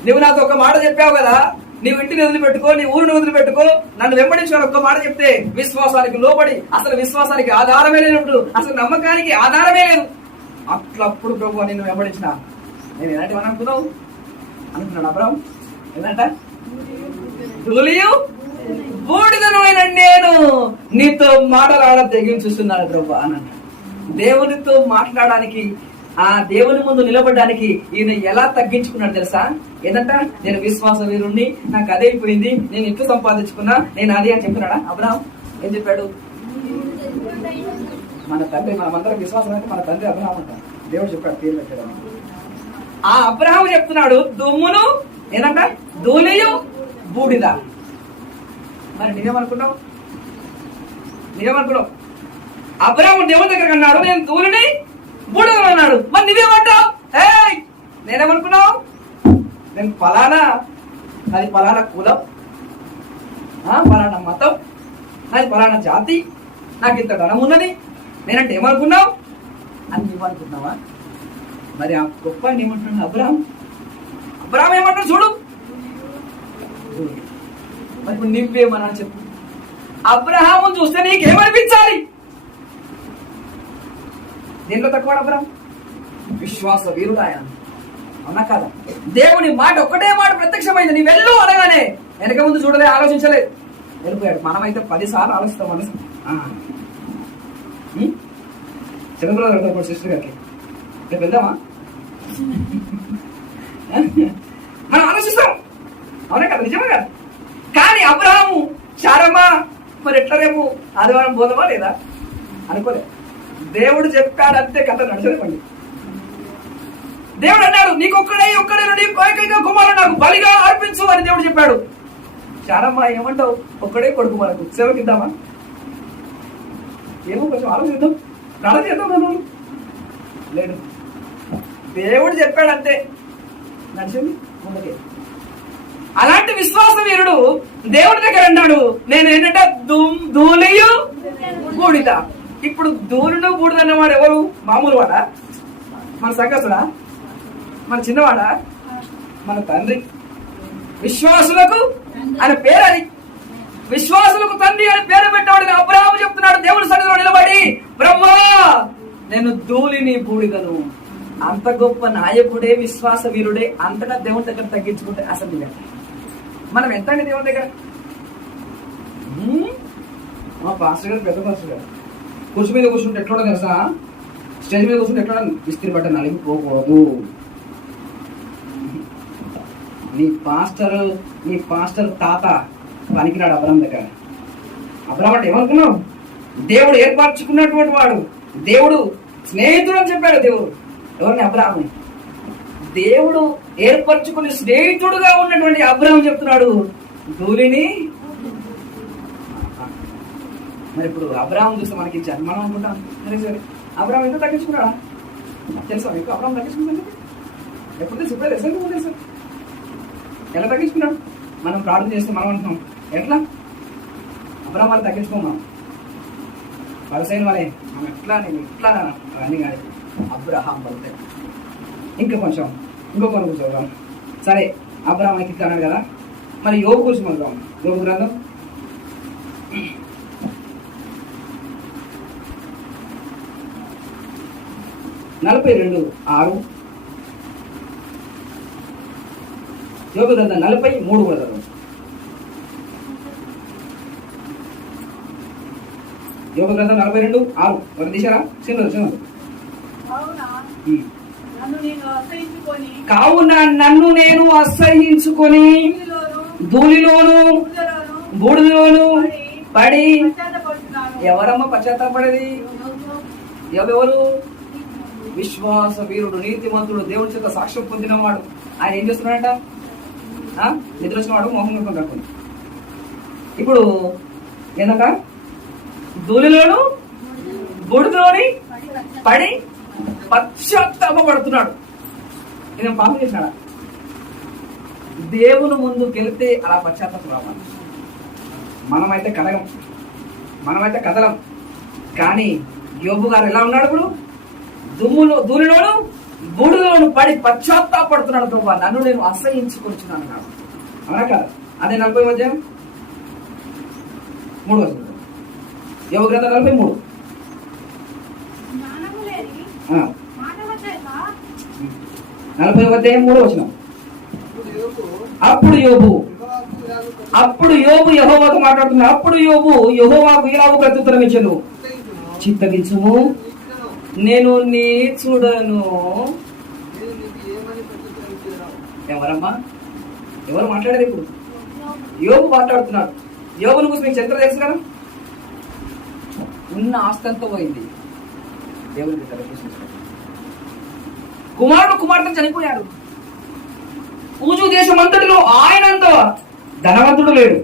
నువ్వు నాకు ఒక మాట చెప్పావు కదా, నీవు ఇంటిని వదిలిపెట్టుకో, నీ ఊరిని వదిలిపెట్టుకో, నన్ను వెంబడించుకొని ఒక్క మాట చెప్తే విశ్వాసానికి లోబడి, అసలు విశ్వాసానికి ఆధారమే లేనప్పుడు, అసలు నమ్మకానికి ఆధారమే లేదు, అట్లప్పుడు ప్రభు నిన్ను వెంబడించిన నేను ఎలాంటివని అనుకున్నావు అనుకున్నాడు అబ్రహాం. ఏంటంట? ధూళియు బూడిదను అయిన నేను నీతో మాట్లాడ తెగించుస్తున్నాను ప్రభు అని అంట. దేవునితో మాట్లాడడానికి, ఆ దేవుని ముందు నిలబడడానికి ఈయన ఎలా తగ్గించుకున్నాడు తెలుసా? ఏంటంట? నేను విశ్వాస వీరుణ్ణి, నాకు అదైపోయింది, నేను ఇట్లు సంపాదించుకున్నా, నేను అది అని చెప్తున్నాడా అబ్రహాం? ఏం చెప్పాడు? మన తండ్రి, మనమందరం విశ్వాసం అయితే మన తండ్రి అబ్రహాం అంట. దేవుడు చెప్పాడు, పేరు పెట్టాడు. ఆ అబ్రహాం చెప్తున్నాడు దుమ్మును ఏంటంట? ధూళియు బూడిద. మరి నీవేమనుకున్నావు? అబ్రహాము దేవుడి దగ్గర అన్నాడు నేను ధూళిని బూడిద అన్నాడు. మరి నువ్వేమంటావు? నేనేమనుకున్నావు? నేను ఫలానా, అది ఫలానా కులం, ఫలానా మతం, నాది ఫలానా జాతి, నాకు ఇంత ధనం ఉన్నది, నేనంటే ఏమనుకున్నావు అని నువ్వనుకున్నావా? మరి ఆ గొప్ప ఏమంటున్నాడు అబ్రహాం ఏమంటాడు చూడు. మరి ఇప్పుడు నువ్వేమన్నా చెప్పు. అబ్రహాము చూస్తే నీకేమనిపించాలి? దేంట్లో తక్కువ అబ్రహాం? విశ్వాస వీరుడు ఆయన, అవునా కాదా? దేవుని మాట ఒక్కటే మాట ప్రత్యక్షమైంది, నీ వెళ్ళు అనగానే వెనక ముందు చూడలే, ఆలోచించలేదు, వెళ్ళిపోయాడు. మనమైతే 10 సార్లు ఆలోచిస్తాం మనసు. చంద్రబాబు వెళ్తాం సిస్టర్ గారికి, రేపు వెళ్దామా? మనం ఆలోచిస్తాం, అవునా కదా? నిజమే కదా? కానీ అబ్రహాము చారమ్మా మరి ఎట్లా రేపు ఆదివారం పోదామా లేదా అనుకోలే. దేవుడు చెప్పాడంతే, కథ నడిచిపోండి. దేవుడు అన్నాడు ఒక్కడే కుమారుడు నాకు బలిగా అర్పించు అని దేవుడు చెప్పాడు. చారమ్మా ఏమంటావు? ఒక్కడే కొడుకు మనకు సేవకిద్దామా? ఏమో కొంచెం ఆలోచిద్దాం, ప్రార్థన చేద్దాం. రెండు లేడు, దేవుడు చెప్పాడు అంతే, నడిచింది ముందుకే. అలాంటి విశ్వాస వీరుడు దేవుడి దగ్గర అన్నాడు, నేను ఏంటంటే ధూళియు బూడిద. ఇప్పుడు ధూళిను బూడిద అన్నవాడు ఎవరు? మామూలు వాడా? మన సంగతుడా? మన చిన్నవాడా? మన తండ్రి. విశ్వాసులకు ఆయన పేరు అది. విశ్వాసులకు తండ్రి అని పేరు పెట్టాడు. అబ్రాహాము చెప్తున్నాడు దేవుడి సన్నిధిలో నిలబడి, ప్రభువా నేను ధూళిని బూడిదను. అంత గొప్ప నాయకుడే, విశ్వాస వీరుడే అంతగా దేవుని దగ్గర తగ్గించుకుంటే అసలు మనం ఎంత అండి దేవుని దగ్గర? మా పాస్టర్ గారు, పెద్ద పాస్టర్ గారు కుర్చీ మీద కూర్చుంటే ఎట్లా తెలుసా? స్టేజ్ మీద కూర్చుంటే ఎట్లా? ఇస్త్రీ బట్ట నలిగిపోకూడదు. నీ పాస్టర్ తాత పనికిరాడు అబ్రాహాం దగ్గర. అబ్రాహాం అంటే ఏమనుకున్నావు? దేవుడు ఏర్పరచుకున్నటువంటి వాడు, దేవుడు స్నేహితుడు అని చెప్పాడు దేవుడు. ఎవరిని? అబ్రాహాం. దేవుడు ఏర్పరచుకుని స్నేహితుడుగా ఉన్నటువంటి అబ్రాహాం చెప్తున్నాడు ధూళిని. మరి ఇప్పుడు అబ్రాహాం చూస్తే మనకి ఇచ్చారు, మనం అనుకుంటాం సరే సరే అబ్రాహాం ఎంత తగ్గించుకున్నాడా? తెలుసా మీకు అబ్రాహాం తగ్గించుకున్నాడు? ఎప్పుడు తెలుసు? ఇప్పుడే తెలుసా? ఎందుకు తెలుసు? ఎలా తగ్గించుకున్నాడు? మనం ప్రార్థన చేస్తే మనం అంటున్నాం ఎట్లా? అబ్రాహాం వాళ్ళు తగ్గించుకోమా, పరిసైన వాళ్ళే మనం ఎట్లా, నేను ఇట్లా అవన్నీ కాదు. అబ్రాహాం పడితే ఇంకా కొంచెం ఇంకో కొన్ని కూర్చోదాం. సరే అబ్రాహాం ఇట్లా అన్నాడు కదా, మరి యోబు గురించి మొదలుదాం. యోబు గ్రంథం 42:6. యోబు గ్రంథం 43 కూడా చదవండి. యోబు గ్రంథం 42:6 ఒక తీశారా? చిన్న కావున నన్ను నేను అసహ్యించుకొని ధూళిలోను బూడిదలోను పడి. ఎవరమ్మ పశ్చాత్తాపడేది? ఎవరు? విశ్వాస వీరుడు, నీతిమంతుడు, దేవుడి చేత సాక్ష్యం పొందినవాడు. ఆయన ఏం చేస్తున్నాడట? నిద్ర వచ్చినవాడు మోహం కట్టుకుని. ఇప్పుడు ఏంటంట? ధూళిలోను బూడిదలోని పడి పశ్చాత్తాపడుతున్నాడు. నేను పాపం చేసినాడా? దేవుని ముందుకు వెళితే అలా పశ్చాత్తాపం రావాలి. మనమైతే కడగం, మనమైతే కదలం. కానీ యోబు గారు ఎలా ఉన్నాడు? ఇప్పుడు ధూళిలోను బూడిదలోను పడి పశ్చాత్తాపడుతున్నాడు. ప్రభు నన్ను నేను అసహ్యించుకొచ్చున్నాను అన్నాడు. అవునా కాదు? అదే 40 3 యోబు గ్రంథం 43. అప్పుడు యోబు యెహోవాతో మాట్లాడుతున్నాడు. అప్పుడు యోబు యెహోవాకు ఇలాగ ప్రత్యుత్తరం ఇచ్చెను, చిత్తగించుము, నేను నీ చూడను. ఎవరమ్మా? ఎవరు మాట్లాడేది? ఇప్పుడు యోబు మాట్లాడుతున్నాడు. యోబుని గురించి మీకు చరిత్ర తెలుసు కదా? ఉన్న ఆస్తంతో పోయింది. దేవుడికి కుమార్తె చనిపోయాడు. పూజు దేశం అంతటిలో ఆయనంత ధనవంతుడు లేడు.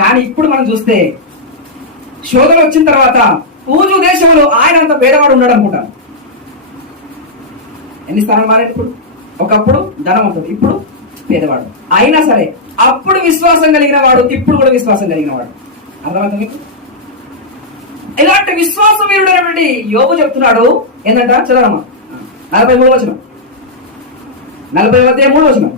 కానీ ఇప్పుడు మనం చూస్తే శోధన వచ్చిన తర్వాత పూజు దేశంలో ఆయనంత పేదవాడు ఉన్నాడు అనుకుంటాను. ఎన్ని స్థానాలు మారాడు? ఇప్పుడు ఒకప్పుడు ధనవంతుడు, ఇప్పుడు పేదవాడు. అయినా సరే అప్పుడు విశ్వాసం కలిగిన వాడు, ఇప్పుడు కూడా విశ్వాసం కలిగిన వాడు. అర్థమవుతుంది మీకు? ఇలాంటి విశ్వాస వీరుడైనటువంటి యోబు చెప్తున్నాడు ఏంటంట? చదవమ్మా 43 వచనం. 43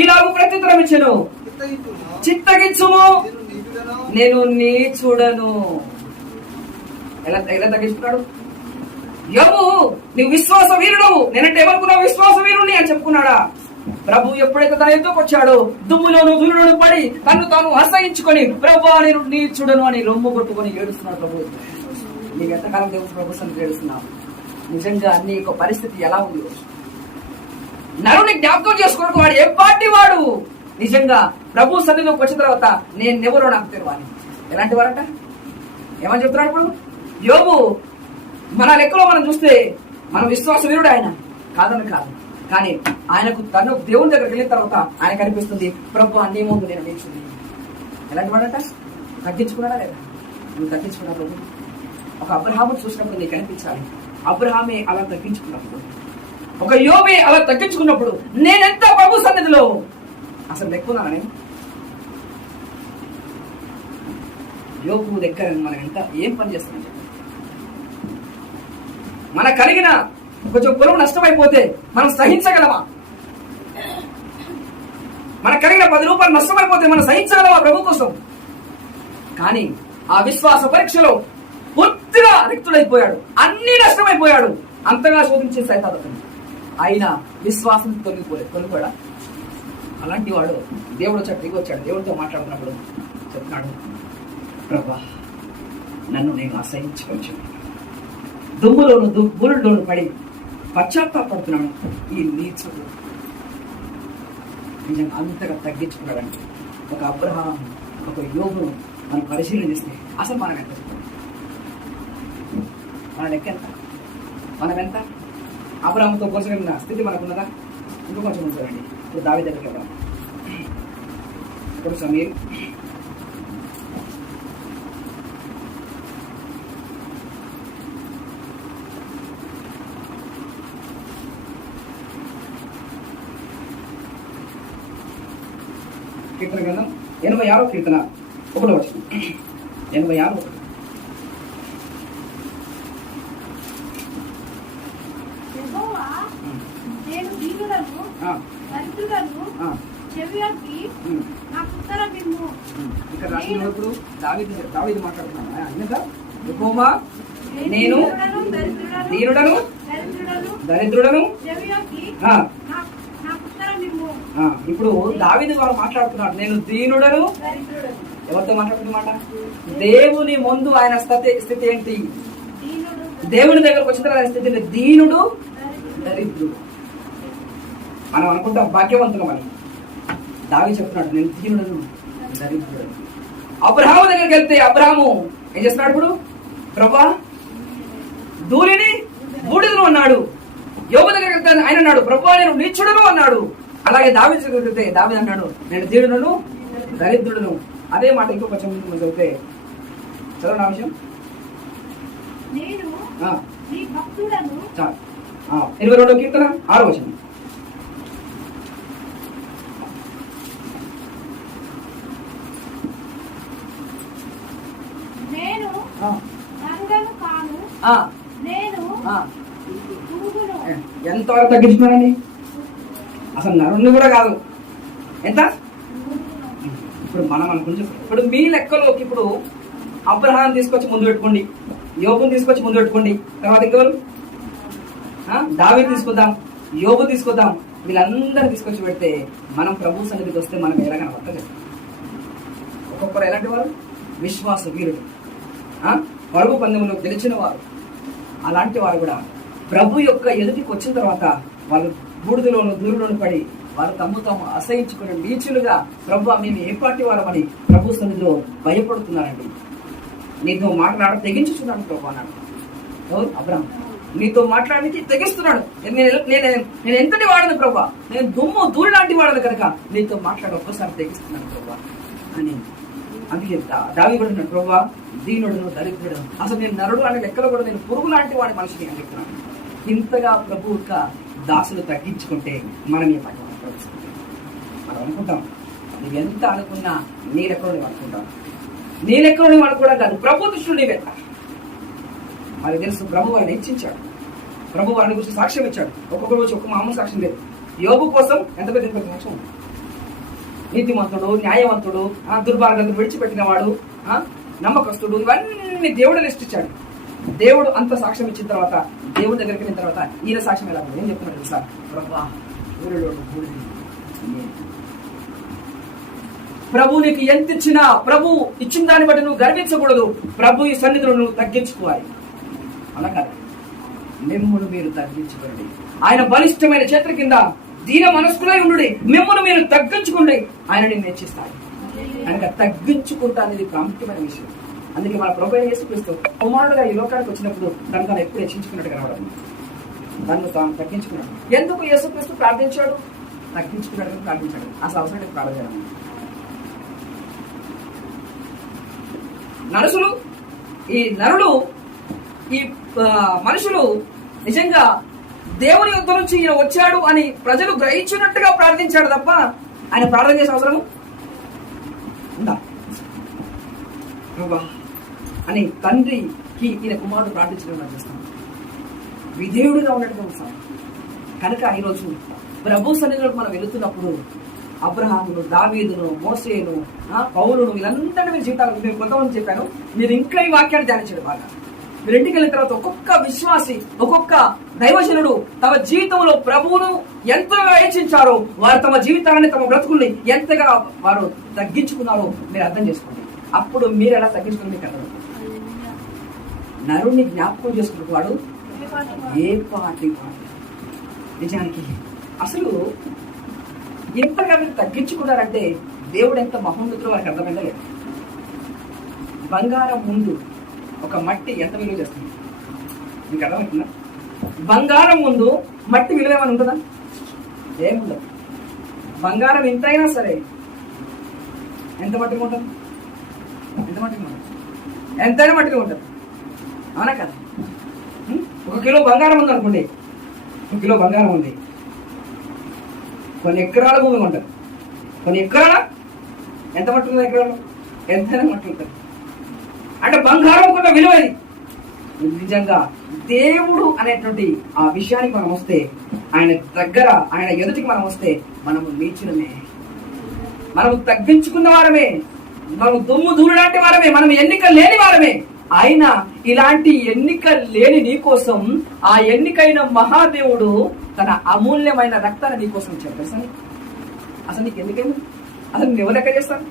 ఇలాగ ప్రత్యుత్తరం ఇచ్చెను, చిత్తగించుము, నేను నీ చూడను. ఎలా తగ్గించుకున్నాడు యోబు? నీవు విశ్వాస వీరుడు, నేనంటే ఏమనుకున్నావు? విశ్వాస వీరుడిని అని చెప్పుకున్నాడా? ప్రభు ఎప్పుడైతే తన ఎద్దుకు వచ్చాడో దుమ్ములోను ధూళిలోను పడి తను తాను అసహించుకొని ప్రభువా నేను నీ చూడను అని రొమ్ము కొట్టుకొని ఏడుస్తున్నాడు. ప్రభు నీకు ఎంతకాలం దేవుడు ప్రభు సన్నిధిలో ఏడుస్తున్నావు? నిజంగా నీ యొక్క పరిస్థితి ఎలా ఉంది? నరుని జ్ఞాపకం చేసుకోవడం వాడు ఏ పార్టీ వాడు? నిజంగా ప్రభు సన్నిధిలోకి వచ్చిన తర్వాత నేనెవరో నాకు తెలియాలి. ఎలాంటి వారంట? ఏమని చెప్తున్నాడు ఇప్పుడు యోబు? మన లెక్కలో మనం చూస్తే మన విశ్వాస వీరుడు ఆయన కాదని కాదు. కానీ ఆయనకు తను దేవుని దగ్గరికి వెళ్ళిన తర్వాత ఆయన కనిపిస్తుంది, ప్రభు నీ ముందు నేను నిల్చుంది. ఎలాంటి వాడట? తగ్గించుకున్నాడా లేదా? నువ్వు తగ్గించుకున్నా ప్రభు. ఒక అబ్రహామును చూసినప్పుడు నీకు కనిపించాలి. అబ్రహామే అలా తగ్గించుకున్నప్పుడు, ఒక యోబే అలా తగ్గించుకున్నప్పుడు నేనెంత ప్రభు సన్నిధిలో అసలు లెక్కున్నాను నేను. యోబు దగ్గర మనం ఎంత ఏం పని చేస్తున్నాం చెప్పండి. మనకు కలిగిన కొంచెం పొలం నష్టమైపోతే మనం సహించగలమా? మనకు కలిగిన 10 రూపాయలు నష్టమైపోతే మనం సహించగలమా ప్రభు కోసం? కానీ ఆ విశ్వాస పరీక్షలో పూర్తిగా రిక్తుడైపోయాడు, అన్ని నష్టమైపోయాడు. అంతగా శోధించే సైతాన్ని అయినా విశ్వాసం తొలగిపోయాడా? అలాంటి వాడు దేవుడు దిగి వచ్చాడు. దేవుడితో మాట్లాడుతున్నప్పుడు చెప్తున్నాడు, ప్రభా నన్ను నేను అసహించుకోవచ్చు, దుమ్ములోను దుబ్బులలోను పడి పశ్చాత్తాపడుతున్నాను. ఈ నీచుడు నిజంగా అంతగా తగ్గించుకున్నాడంటే ఒక అబ్రహాం, ఒక యోబు మనం పరిశీలన చేస్తే అసలు మనం ఎంత మన లెక్క ఎంత? మనం ఎంత? అబ్రహాంతో పోల్చగలిగిన స్థితి మనకున్నదా? ఇంకో కొంచెం ఉంటుందండి. ఇప్పుడు దావీదు దగ్గరికి వెళ్దాం. ఇప్పుడు సమీర్ కీర్తన గ్రంథం 86వ కీర్తన 1వ వచనం. 86 నేను దీనులను దరిద్రులను చెవియొగ్గి నాకు ఉత్తరమిమ్ము. ఇక్కడ రాసినప్పుడు దావీదు మాట్లాడుతున్నాను. అన్నదా యెహోవా నేను దీనుడను దరిద్రుడను చెవియొగ్గి నాకు ఉత్తరమిమ్ము. ఇప్పుడు దావీదు వారు మాట్లాడుతున్నాడు, నేను దీనుడను. ఎవరితో మాట్లాడుతున్నమాట? దేవుని ముందు ఆయన స్థితి ఏంటి? దేవుని దగ్గరకు వచ్చిన తర్వాత ఆయన స్థితి దీనుడు దరిద్రుడు. మనం అనుకుంటాం భాగ్యవంతులం అని. దావీదు చెప్తున్నాడు, నేను దీనుడను దరిద్రుడను. అబ్రహాము దగ్గరికి వెళ్తే అబ్రహాము ఏం చేస్తున్నాడు? ఇప్పుడు ప్రభా ధూళిని బూడిదను అన్నాడు. యోబు దగ్గరికి వెళ్తే ఆయన అన్నాడు, ప్రభా నేను నీచుడను అన్నాడు. అలాగే దావీదు దగ్గరికి వెళ్తే దావీదు అన్నాడు, నేను దీనుడను దరిద్రుడను. అదే మాట ఇంకో కొంచెం ముందు చదివితే చదవనా విషయం? 22వ కీర్తన 6వ వచనం. ఎంతవరకు తగ్గించుకున్నారండి? అసలు నరుణ్ణి కూడా కాదు. ఎంత? ఇప్పుడు మనం అనుకుంటాం, ఇప్పుడు మీ లెక్కలోకి ఇప్పుడు అబ్రహాం తీసుకొచ్చి ముందు పెట్టుకోండి, యోబుని తీసుకొచ్చి ముందు పెట్టుకోండి, తర్వాత ఇంకెవరు? దావీదు తీసుకొద్దాం, యోబు తీసుకొద్దాం, వీళ్ళందరూ తీసుకొచ్చి పెడితే మనం ప్రభు సన్నిధికి వస్తే మనకు ఎలా కనబడతారు? ఒక్కొక్కరు ఎలాంటి వారు? విశ్వాస వీరుడు, పరుగు పందెంలో గెలిచిన వారు. అలాంటి వారు కూడా ప్రభు యొక్క ఎదుటికి వచ్చిన తర్వాత వాళ్ళు బూడిదలోను దూరులోను పడి వారు తాము అసహించుకుని నీచులుగా, ప్రభు మేము ఏ పార్టీ వారమని ప్రభు సన్నిధిలో భయపడుతున్నారండి. నీతో మాట్లాడ తెగించుచున్నాడు ప్రభు అన్నాడు. ఎవరు? అబ్రహాం. నీతో మాట్లాడడానికి తెగిస్తున్నాడు. నేను ఎంతటి వాడను ప్రభా, నేను దుమ్ము ధూళి లాంటి వాడను కనుక నీతో మాట్లాడి ఒక్కసారి తెగిస్తున్నాను ప్రభా అని. అందుకే దావీదు కూడా ఉన్నాడు, ప్రభా దీనుడును దరిద్రుడు, అసలు నేను నరుడు అనే లెక్కలో కూడా నేను పురుగు లాంటి వాడి మనిషిని అని చెప్తున్నాను. ఇంతగా ప్రభు యొక్క దాసులు తగ్గించుకుంటే మనం ఏ పని మనం అనుకుంటాం. నువ్వు ఎంత అనుకున్నా నీ లెక్కలోనే అనుకుంటాం. నీ లెక్కలోనే అనుకోవడం కాదు, ప్రభు దృష్టిలో నీవెంత. అది తెలుసు. ప్రభు వారిని హెచ్చించాడు, ప్రభు వారిని గురించి సాక్ష్యం ఇచ్చాడు. ఒక్కొక్కరు వచ్చి ఒక్క మామూలు సాక్ష్యం లేదు. యోబు కోసం ఎంత పెద్ద సాక్ష్యం. నీతిమంతుడు, న్యాయవంతుడు, దుర్మార్గతను విడిచిపెట్టిన వాడు, నమ్మకస్తుడు, ఇవన్నీ దేవుడు లిస్ట్ ఇచ్చాడు. దేవుడు అంత సాక్ష్యం ఇచ్చిన తర్వాత దేవుడి దగ్గరికి వెళ్ళిన తర్వాత ఈయన సాక్ష్యం ఎలా ఏం చెప్తున్నాడు తెలుసా? ప్రభా ప్రభు నీకు ఎంత ఇచ్చినా ప్రభు ఇచ్చిన దాన్ని బట్టి నువ్వు గర్వించకూడదు. ప్రభు ఈ సన్నిధిలో నువ్వు తగ్గించుకోవాలి. అలా కాదు, మిమ్మును మీరు తగ్గించుకోండి, ఆయన బలిష్టమైన చేతుల కింద దీన మనస్కులై ఉండు, మిమ్మును మీరు తగ్గించుకోండి, ఆయన నిన్ను హెచ్చిస్తాడు. కనుక తగ్గించుకుంటా అనేది ప్రాముఖ్యమైన విషయం. అందుకే మన ప్రభువైన యేసుక్రీస్తు కుమారుడుగా ఈ లోకానికి వచ్చినప్పుడు తను ఎప్పుడు హెచ్చించుకున్నట్టుగా రావడం. తను తాను తగ్గించుకున్నాడు. ఎందుకు యేసుక్రీస్తు ప్రార్థించాడు? తగ్గించుకున్నాడు, ప్రార్థించాడు. అసలు అవసరం లేదు ప్రార్థన. ఈ మనుషులు నిజంగా దేవుని యుద్ధ నుంచి ఈయన వచ్చాడు అని ప్రజలు గ్రహించినట్టుగా ప్రార్థించాడు తప్ప ఆయన ప్రార్థన చేసే అవసరము ఉందా? అని తండ్రికి ఈయన కుమారుడు ప్రార్థించడం చేస్తాం. విధేయుడిగా ఉన్నట్టుగా ఉంటాం. కనుక ఈరోజు ప్రభు సన్నిధిలోకి మనం వెళుతున్నప్పుడు అబ్రహామును, దావీదును, మోసేను, పౌలును, వీళ్ళందరినీ మీరు జీవితాలు నేను కొంతమంది చెప్పాను. మీరు ఇంకా ఈ వాక్యాన్ని ధ్యానించండి బాగా. మీరు ఇంటికి వెళ్ళిన తర్వాత ఒక్కొక్క విశ్వాసి, ఒక్కొక్క దైవజనుడు తమ జీవితంలో ప్రభువును ఎంతగా హెచ్చించారో, వారు తమ జీవితాన్ని, తమ బ్రతుకుల్ని ఎంతగా వారు తగ్గించుకున్నారో మీరు అర్థం చేసుకోండి. అప్పుడు మీరు ఎలా తగ్గించుకుని మీకు అర్థం. నరుణ్ణి జ్ఞాపకం చేసుకున్నవాడు ఏ పాటి నిజానికి అసలు ఎంతగా మీరు తగ్గించుకున్నారంటే దేవుడు ఎంత మహోన్నతుడో వారికి అర్థమైందా లేదు. బంగారం ముందు ఒక మట్టి ఎంత విలువ చేస్తుంది మీకు అర్థమవుతుందా? బంగారం ముందు మట్టి విలువ ఏమైనా ఉంటుందా? ఏముండదు. బంగారం ఎంతైనా సరే ఎంత మట్టిగా ఉంటుంది? ఎంతైనా మట్టిగా ఉంటుంది, అవునా కదా? 1 కిలో బంగారం ఉంది అనుకోండి, 1 కిలో బంగారం ఉంది, కొన్ని ఎకరాల భూమి ఉంటుంది. కొన్ని ఎకరాల ఎంత మట్టి ఉంది? ఎకరాలు ఎంతైనా మట్టి ఉంటుంది. అంటే బంగారం కూడా విలువది. నిజంగా దేవుడు అనేటువంటి ఆ విషయానికి మనం వస్తే, ఆయన దగ్గర, ఆయన ఎదుటికి మనం వస్తే, మనము నీచులమే, మనము తగ్గించుకున్న వారమే, మనము దుమ్ము ధూళి లాంటి వారమే, మనం ఎన్నిక లేని వారమే. ఆయన ఇలాంటి ఎన్నిక లేని నీ కోసం, ఆ ఎన్నికైన మహాదేవుడు తన అమూల్యమైన రక్తాన్ని నీ కోసం ఇచ్చాడు. అసలు నీకు ఎన్నికైంది? అసలు నువ్వు ఎవరు లెక్క చేస్తాను?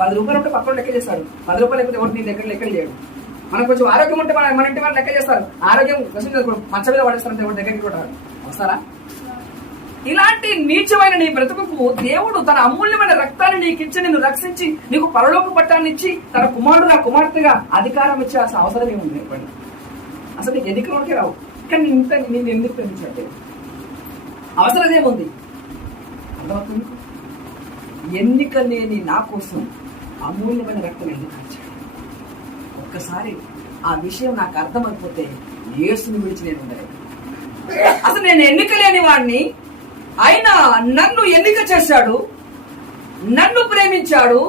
10 రూపాయలు ఉంటే పక్కన లెక్క చేస్తాడు. 10 రూపాయలు లేకపోతే ఎవరు నీ దగ్గర లెక్కలు చేయడు. మనకు కొంచెం ఆరోగ్యం ఉంటే మన ఇంటి వాళ్ళు లెక్క చేస్తారు. ఆరోగ్యం మచ్చ మీద పడేస్తారంటే ఎవరి దగ్గరికి కూడా వస్తారా? ఇలాంటి నీచమైన నీ బ్రతుకుకు దేవుడు తన అమూల్యమైన రక్తాన్ని నీకు ఇచ్చి, నిన్ను రక్షించి, నీకు పరలోక పట్టాన్ని ఇచ్చి, తన కుమారుడు, ఆ కుమార్తెగా అధికారం ఇచ్చే అసలు అవసరం ఏముంది? అసలు నీకు ఎన్నికలోకే రావు. కానీ నేను ఎందుకు ప్రేమించాడు? అవసరం ఏముంది? అర్థమవుతుంది? ఎన్నిక లేని నా కోసం అమూల్యమైన రక్తం ఎందుకు ఇచ్చాడు? ఒక్కసారి ఆ విషయం నాకు అర్థమైపోతే యేసుని విడిచి నేను ఉండలేదు. అసలు నేను ఎన్నిక లేని వాడిని, ఆయన నన్ను ఎన్నిక చేశాడు, నన్ను ప్రేమించాడు,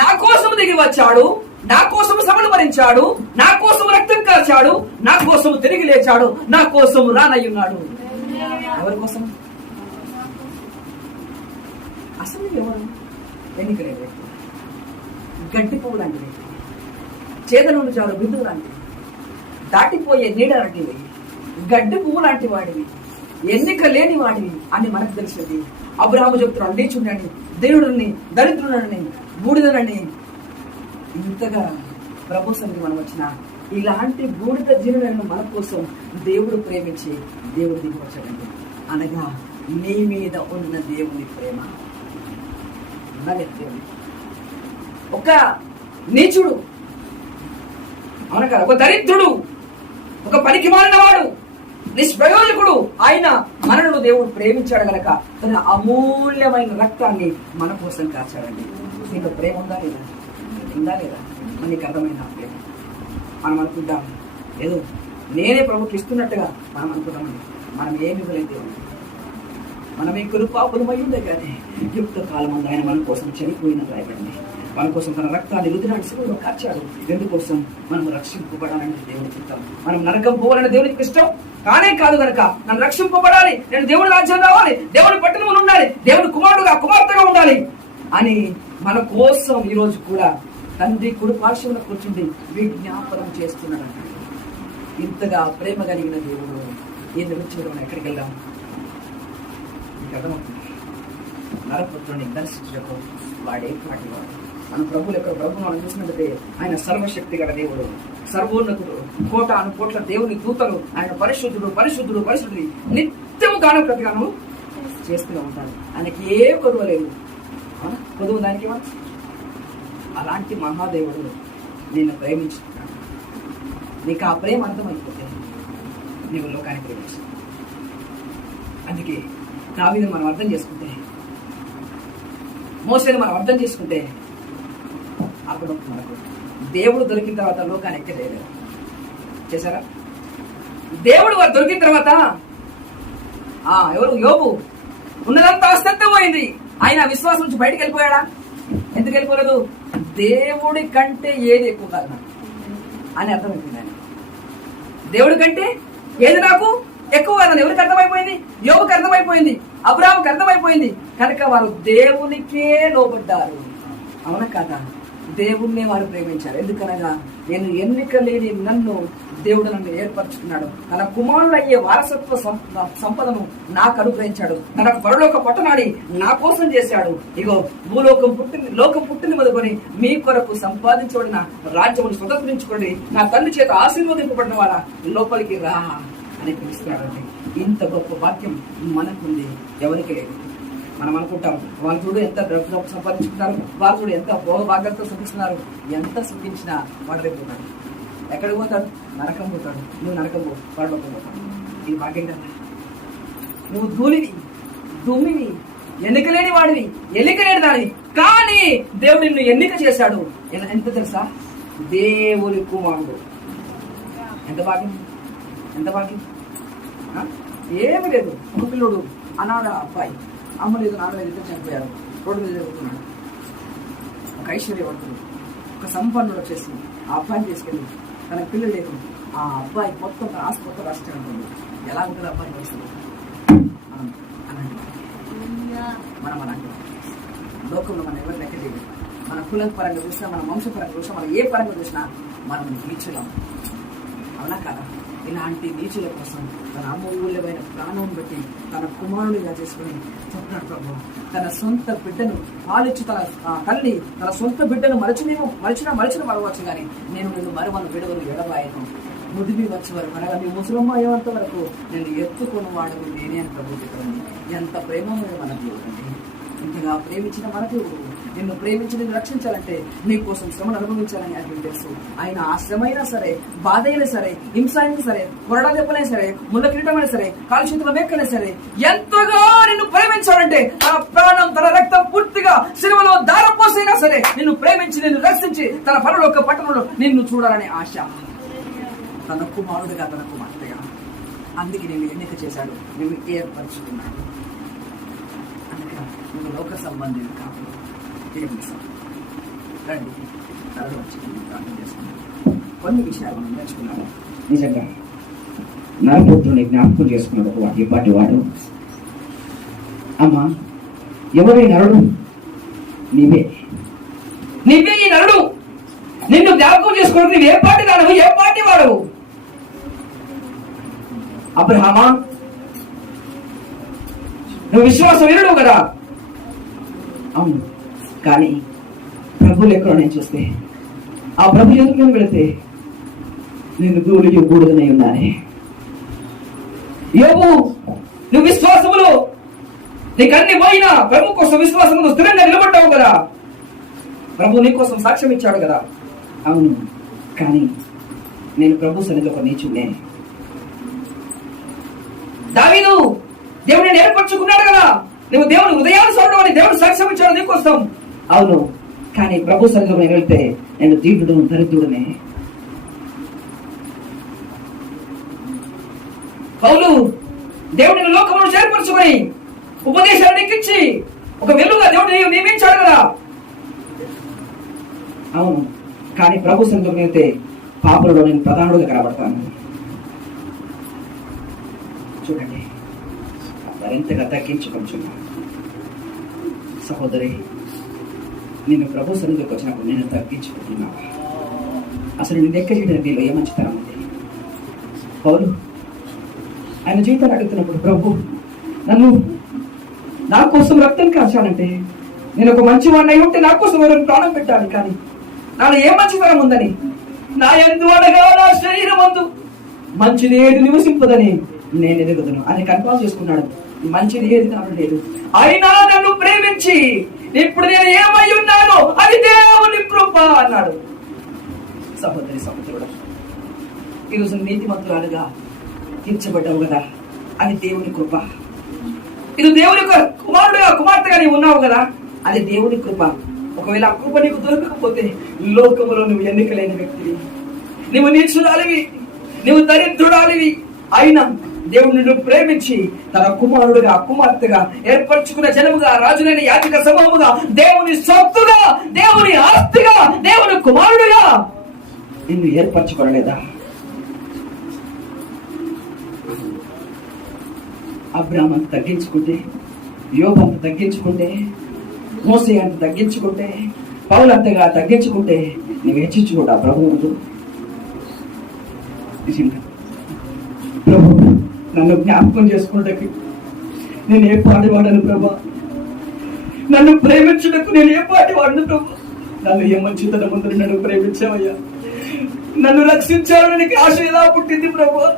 నా కోసం దిగి వచ్చాడు, నా కోసం శ్రమలు భరించాడు, నా కోసం రక్తం కార్చాడు, నా కోసం తిరిగి లేచాడు, నా కోసం రానయ్యున్నాడు. ఎవరి కోసం? అసలు ఎవరు? ఎన్నిక లేదు. గడ్డి పువ్వు లాంటి వ్యక్తి, చేదనుండి చాలు బిందువు లాంటివి, దాటిపోయే నీడ లాంటివి, గడ్డి పువ్వు లాంటి వాడివి, ఎన్నిక లేని వాడివి అని మనకు తెలిసింది. అబ్రహాము చెప్తున్నాడు, నీచుండని, దేవుడిని, దరిద్రుడని, బూడిదనని. ఇంతగా ప్రభు సన్నిధికి మనం వచ్చిన ఇలాంటి బూడిద జీవులను మన కోసం దేవుడు ప్రేమించి దేవుడు దిగి వచ్చాడండి. అనగా నీ మీద ఉన్న దేవుని ప్రేమ. దేవుని ఒక నీచుడు, అవున కదా, ఒక దరిద్రుడు, ఒక పనికి మారినవాడు, నిష్ప్రయోజకుడు, ఆయన మనను దేవుడు ప్రేమించాడు గనక తన అమూల్యమైన రక్తాన్ని మన కోసం కాచాడండి. నీకు ప్రేమ ఉందా లేదా? ఉందా లేదా? మనకి అర్థమైన ప్రేమ. మనం అనుకుంటాం ఏదో నేనే ప్రభుకి ఇస్తున్నట్టుగా మనం అనుకుంటామండి. మనం ఏమి ఇవ్వలేదు. మనం ఈ కృపాపురమై ఉందే కానీ యుక్త కాలం అంతా ఆయన మన కోసం చనిపోయినట్టు రాయబడింది. మన కోసం తన రక్తాన్ని రుద్రాన్ని శిలువలో కార్చాడు. ఎందుకోసం? మనం రక్షింపబడాలని దేవుడికి ఇష్టం. మనం నరకం పోవాలని దేవునికి ఇష్టం కానే కాదు కనుక నన్ను రక్షింపబడాలి, నేను దేవుడి రాజ్యం రావాలి, దేవుడి పట్టణంలో ఉండాలి, దేవుడి కుమారుడుగా కుమార్తెగా ఉండాలి అని మన కోసం ఈ రోజు కూడా తండ్రి కుడి పార్శ్వంలో కూర్చుండి విజ్ఞాపనం చేస్తున్నాడు. ఇంతగా ప్రేమ కలిగిన దేవుడు ఈ నిమిషంలో ఎక్కడికి వెళ్దాం? మీకు అర్థమవుతుంది. నరపుత్రుని దర్శించకు వాడే పాటివాడు. మన ప్రభువులు యొక్క ప్రభువును మనం చూసినట్లయితే ఆయన సర్వశక్తి గల దేవుడు, సర్వోన్నతుడు, కోటాను కోట్ల దేవుని దూతలు ఆయన పరిశుద్ధుడు పరిశుద్ధుడు పరిశుద్ధుడు నిత్యము గానం ప్రతిగానం చేస్తూనే ఉంటాడు. ఆయనకి ఏ కొదువ లేదు. కొదువు దానికి అలాంటి మహాదేవుడు నిన్ను ప్రేమించుతున్నాడు. నీకు ఆ ప్రేమ అర్థమైపోతే నీవు లోకాన్ని ప్రేమించు. అందుకే దావీదుని మనం అర్థం చేసుకుంటే, మోసేని మనం అర్థం చేసుకుంటే అప్పుడు మనకు దేవుడు దొరికిన తర్వాత లోకాన్ని ఎక్కలేదు. చేశారా? దేవుడు వారు దొరికిన తర్వాత ఎవరు? యోబు ఉన్నదంతా ఆస్తి పోయింది. ఆయన విశ్వాసం నుంచి బయటకు వెళ్ళిపోయాడా? ఎందుకు వెళ్ళిపోలేదు? దేవుడి కంటే ఏది ఎక్కువ కాదు నాకు అని అర్థమైపోయింది. ఆయన దేవుడి కంటే ఏది నాకు ఎక్కువ కాదని ఎవరికి అర్థమైపోయింది? యోబుకి అర్థమైపోయింది, అబ్రాహాముకి అర్థమైపోయింది. కనుక వారు దేవునికే లోబడ్డారు. అవునా కాదా? దేవుణ్ణే వారు ప్రేమించారు. ఎందుకనగా నేను ఎన్నిక లేని నన్ను దేవుడు నన్ను ఏర్పరచుకున్నాడు, తన కుమారుడు అయ్యే వారసత్వ సంపదను నాకు అనుగ్రహించాడు, తన పరలోక పట్టణాన్ని నా కోసం చేశాడు. ఇగో లోకం పుట్టిన మొదలుకొని మీ కొరకు సంపాదించబడిన రాజ్యమును స్వతంత్రించుకోండి, నా తండ్రి చేత ఆశీర్వదింపబడిన వారా లోపలికి రా అని పిలుస్తున్నాడండి. ఇంత గొప్ప వాక్యం మనకుంది, ఎవరికి లేదు. మనం అనుకుంటాం వాళ్ళు చూడు ఎంత డబ్బు సంపాదించుకుంటారు, వాళ్ళు చూడు ఎంత భోగభాగ్యాలతో సుఖిస్తున్నారు. ఎంత సుఖించినా వాడు రేపు పోతాడు. ఎక్కడికి పోతాడు? నరకం పోతాడు. నువ్వు నరకం పో, పరలోకం పోతాడు. ఇది భాగ్యం కదా. నువ్వు దుమ్మివి, ఎన్నిక లేని వాడివి, ఎన్నిక లేని దానివి. కానీ దేవుడు నిన్ను ఎన్నిక చేశాడు. ఎంత తెలుసా? దేవుని కుమారుడు. ఎంత భాగ్యం, ఎంత భాగ్యం. ఏమి లేదు. ఒక పిల్లోడు అనాథ అబ్బాయి, అమ్మ లేదు, నాన్న లేదు, ఇద్దరు చనిపోయారు. రోడ్డు మీద జరుగుతున్నాడు. ఒక ఐశ్వర్యవంతుడు, ఒక సంపన్నుడు వచ్చేసి ఆ అబ్బాయిని తీసుకెళ్ళి తన పిల్లలు లేకుండా ఆ అబ్బాయి మొత్తం తన ఆస్తి మొత్తం రాష్ట్రం. ఎలా ఉంటుంది అబ్బాయి పరిస్థితి? మనం అలాంటి లోకంలో మనం ఎవరు లెక్క చేయలేదు. మన కులం పరంగా చూసినా, మన వంశపరంగా చూసినా, మనం ఏ పరంగా చూసినా మనం నీచులం. అవునా కదా? ఇలాంటి నీచుల కోసం తన అమూల్యమైన ప్రాణం బట్టి తన కుమారుడిగా చేసుకుని చెప్తున్నాడు ప్రభు. తన సొంత బిడ్డను పాలిచ్చి తన తల్లి తన సొంత బిడ్డను మరచిన మరవచ్చు, కానీ నేను నిన్ను మరవను, విడవను, ఎడబాయను, ముదిమి వచ్చే వరకు, అనగా నీ ముసలమ్మ అయ్యేంత వరకు నేను ఎత్తుకొని వాడు నేనే అని ప్రభు చెప్పండి. ఎంత ప్రేమ మన దేవుడు. ఇంతగా ప్రేమించిన మన దేవుడు నిన్ను ప్రేమించి నిన్ను రక్షించాలంటే నీ కోసం శ్రమను అనుభవించాలని ఆయనకు తెలుసు. ఆయన ఆ శ్రమ అయినా సరే, బాధ అయినా సరే, హింస అయినా సరే, కొరడా దెబ్బలైనా సరే, ముళ్ళ కిరీటమైనా సరే, కాలుచేతుల మేకైనా సరే, ఎంతగా నిన్ను ప్రేమించాలంటే తన ప్రాణం తన రక్తం పూర్తిగా సిలువలో దారపోసైనా సరే నిన్ను ప్రేమించి నిన్ను రక్షించి తన పరలోక పట్టణంలో నిన్ను చూడాలనే ఆశ తన కుమారుడిగా, తన కుమార్తెగా. అందుకే నేను ఎన్నిక చేశాడు, నువ్వు ఏర్పరచుకున్నాడు. అందుకే నువ్వు లోక సంబంధి కాదు. రండి, తరలి వచ్చి ప్రార్థన చేసుకున్నాను. కొన్ని విషయాలు మనం నేర్చుకున్నాము. నిజంగా నరపుత్రుని జ్ఞాపకం చేసుకున్నాడు ఒక వాటి పాటి వాడు. అమ్మా, ఎవరి నరుడు? నీవే ఈ నరుడు. నిన్ను జ్ఞాపకం చేసుకోవడం నువ్వు ఏ పాటి దానవు, ఏ పాటి వాడవు? అబ్రహామా, నువ్వు విశ్వాసం వీరుడు కదా. అవును, కానీ ప్రభు లెక్కలో నేను చూస్తే ఆ ప్రభు ఎదురు వెళితే నేను ధూళికి బూడిదనై ఉన్నానే. యోబు, నువ్వు విశ్వాసములో నీకు అన్ని పోయినా ప్రభు కోసం విశ్వాసములు స్థిరంగా నిలబడ్డావు కదా. ప్రభు నీ కోసం సాక్ష్యం ఇచ్చాడు కదా. అవును, కానీ నేను ప్రభు సన్నిధిలో ఒక నీచుడే. దావీదు, దేవుడిని ఏర్పరచుకున్నాడు కదా, నువ్వు దేవుని ఉదయాన్ని చూడడం అని దేవుడు సాక్ష్యం ఇచ్చాడు నీకోసం. అవును, కానీ ప్రభు సన్నిధిలో నేను వెళ్తే నేను దీవుడు దరిద్రుడనే. పౌలు, దేవుడిని లోకమును చేర్పరచుకొని ఉపదేశాన్ని ఎక్కించి ఒక వెలుగుగా దేవుడు నియమించాడు కదా. అవును, కానీ ప్రభు సన్నిధిలో వెళ్తే పాపంలో నేను ప్రధానుడుగా కనబడతాను. చూడండి, మరింతగా తగ్గించుకుంటున్నా. సహోదరి, నేను ప్రభు సన్నిధికి వచ్చినప్పుడు నేను తగ్గించుకుంటున్నా. అసలు నేను లెక్క చేయడానికి నీలో ఏ మంచితనం ఉంది? పౌలు ఆయన జీవితాన్ని అడుగుతున్నప్పుడు, ప్రభు నన్ను నా కోసం రక్తం కాచాలంటే నేను ఒక మంచివాడిని అయి ఉంటే నా కోసం ఎవరైనా ప్రాణం పెట్టాలి, కానీ నాలో ఏ మంచితనం ఉందని, నా యందు అనగా నా శరీరం అందు మంచిది ఏది నివసింపదని నేను ఎదుగుతాను అని కన్ఫర్మ్ చేసుకున్నాడు. మంచిది ఏది నాకు లేదు, అయినా నన్ను ప్రేమించి ఇప్పుడు నేను ఏమై ఉన్నానో అది దేవుని కృప అన్నాడు. సహోదరి సహోదరుడు, ఈరోజు నీతిమంతురాలుగా తీర్చబడ్డావు కదా, అది దేవుని కృప. ఇది దేవుని యొక్క కుమారుడుగా కుమార్తెగా నీవు ఉన్నావు కదా, అది దేవుని కృప. ఒకవేళ ఆ కృప నీకు దొరకకపోతే లోకములో నువ్వు ఎన్నికలేని వ్యక్తివి, నువ్వు నీచురాలివి, నువ్వు దరిద్రురాలివి. అయినా దేవుడు నిన్ను ప్రేమించి తన కుమారుడుగా కుమార్తెగా ఏర్పరచుకున్న జనముగా, రాజులైన యాజక సమూహముగా, దేవుని సొత్తుగా, దేవుని ఆస్తిగా, దేవుని కుమారుడుగా నిన్ను ఏర్పరచుకోలేదా? అబ్రాహాము తగ్గించుకుంటే, యోబు అంత తగ్గించుకుంటే, మోసే అంత తగ్గించుకుంటే, పౌలు అంతగా తగ్గించుకుంటే నువ్వు హెచ్చించుకోడా ప్రభువు? ప్రభు నన్ను జ్ఞాపకం చేసుకున్నటకు నేను ఏ పాటి వాడను ప్రభా, నన్ను ప్రేమించుటకు నేను ఏ పాటి వాడను ప్రభా. నన్ను ఏ మంచితన ముందు నన్ను ప్రేమించావయ్యా, నన్ను రక్షించాలని ఆశ ఎలా పుట్టింది ప్రభా.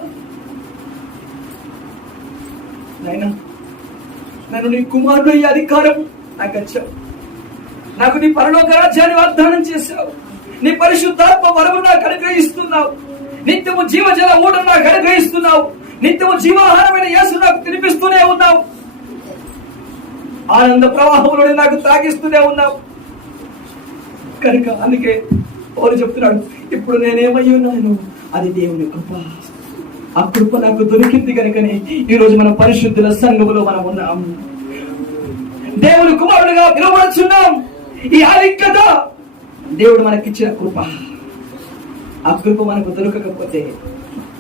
నైనా నన్ను నీ కుమారుడు అయ్యే అధికారం నాకు వచ్చావు, నాకు నీ పరలోక రాజ్యాన్ని వాగ్దానం చేశావు, నీ పరిశుద్ధాత్మ వరము నాకు అనుగ్రహిస్తున్నావు, నిత్యము జీవజల ఊటను నాకు అనుగ్రహిస్తున్నావు, నిత్యము జీవాహారమైన యేసు నాకు తినిపిస్తూనే ఉన్నావు, ఆనంద ప్రవాహంలో నాకు తాగిస్తూనే ఉన్నావు. కనుక అందుకే పౌలు చెప్తున్నాడు, ఇప్పుడు నేనేమై ఉన్నాను అది దేవుని కృప. ఆ కృప నాకు దొరికింది కనుకనే ఈ రోజు మన పరిశుద్ధుల సంఘములో మనం ఉన్నాం, దేవుని కుమారుడుగా పిలువబడుచున్నాం. ఈ ఆధిక్యత దేవుడు మనకిచ్చిన కృప. ఆ కృప మనకు దొరకకపోతే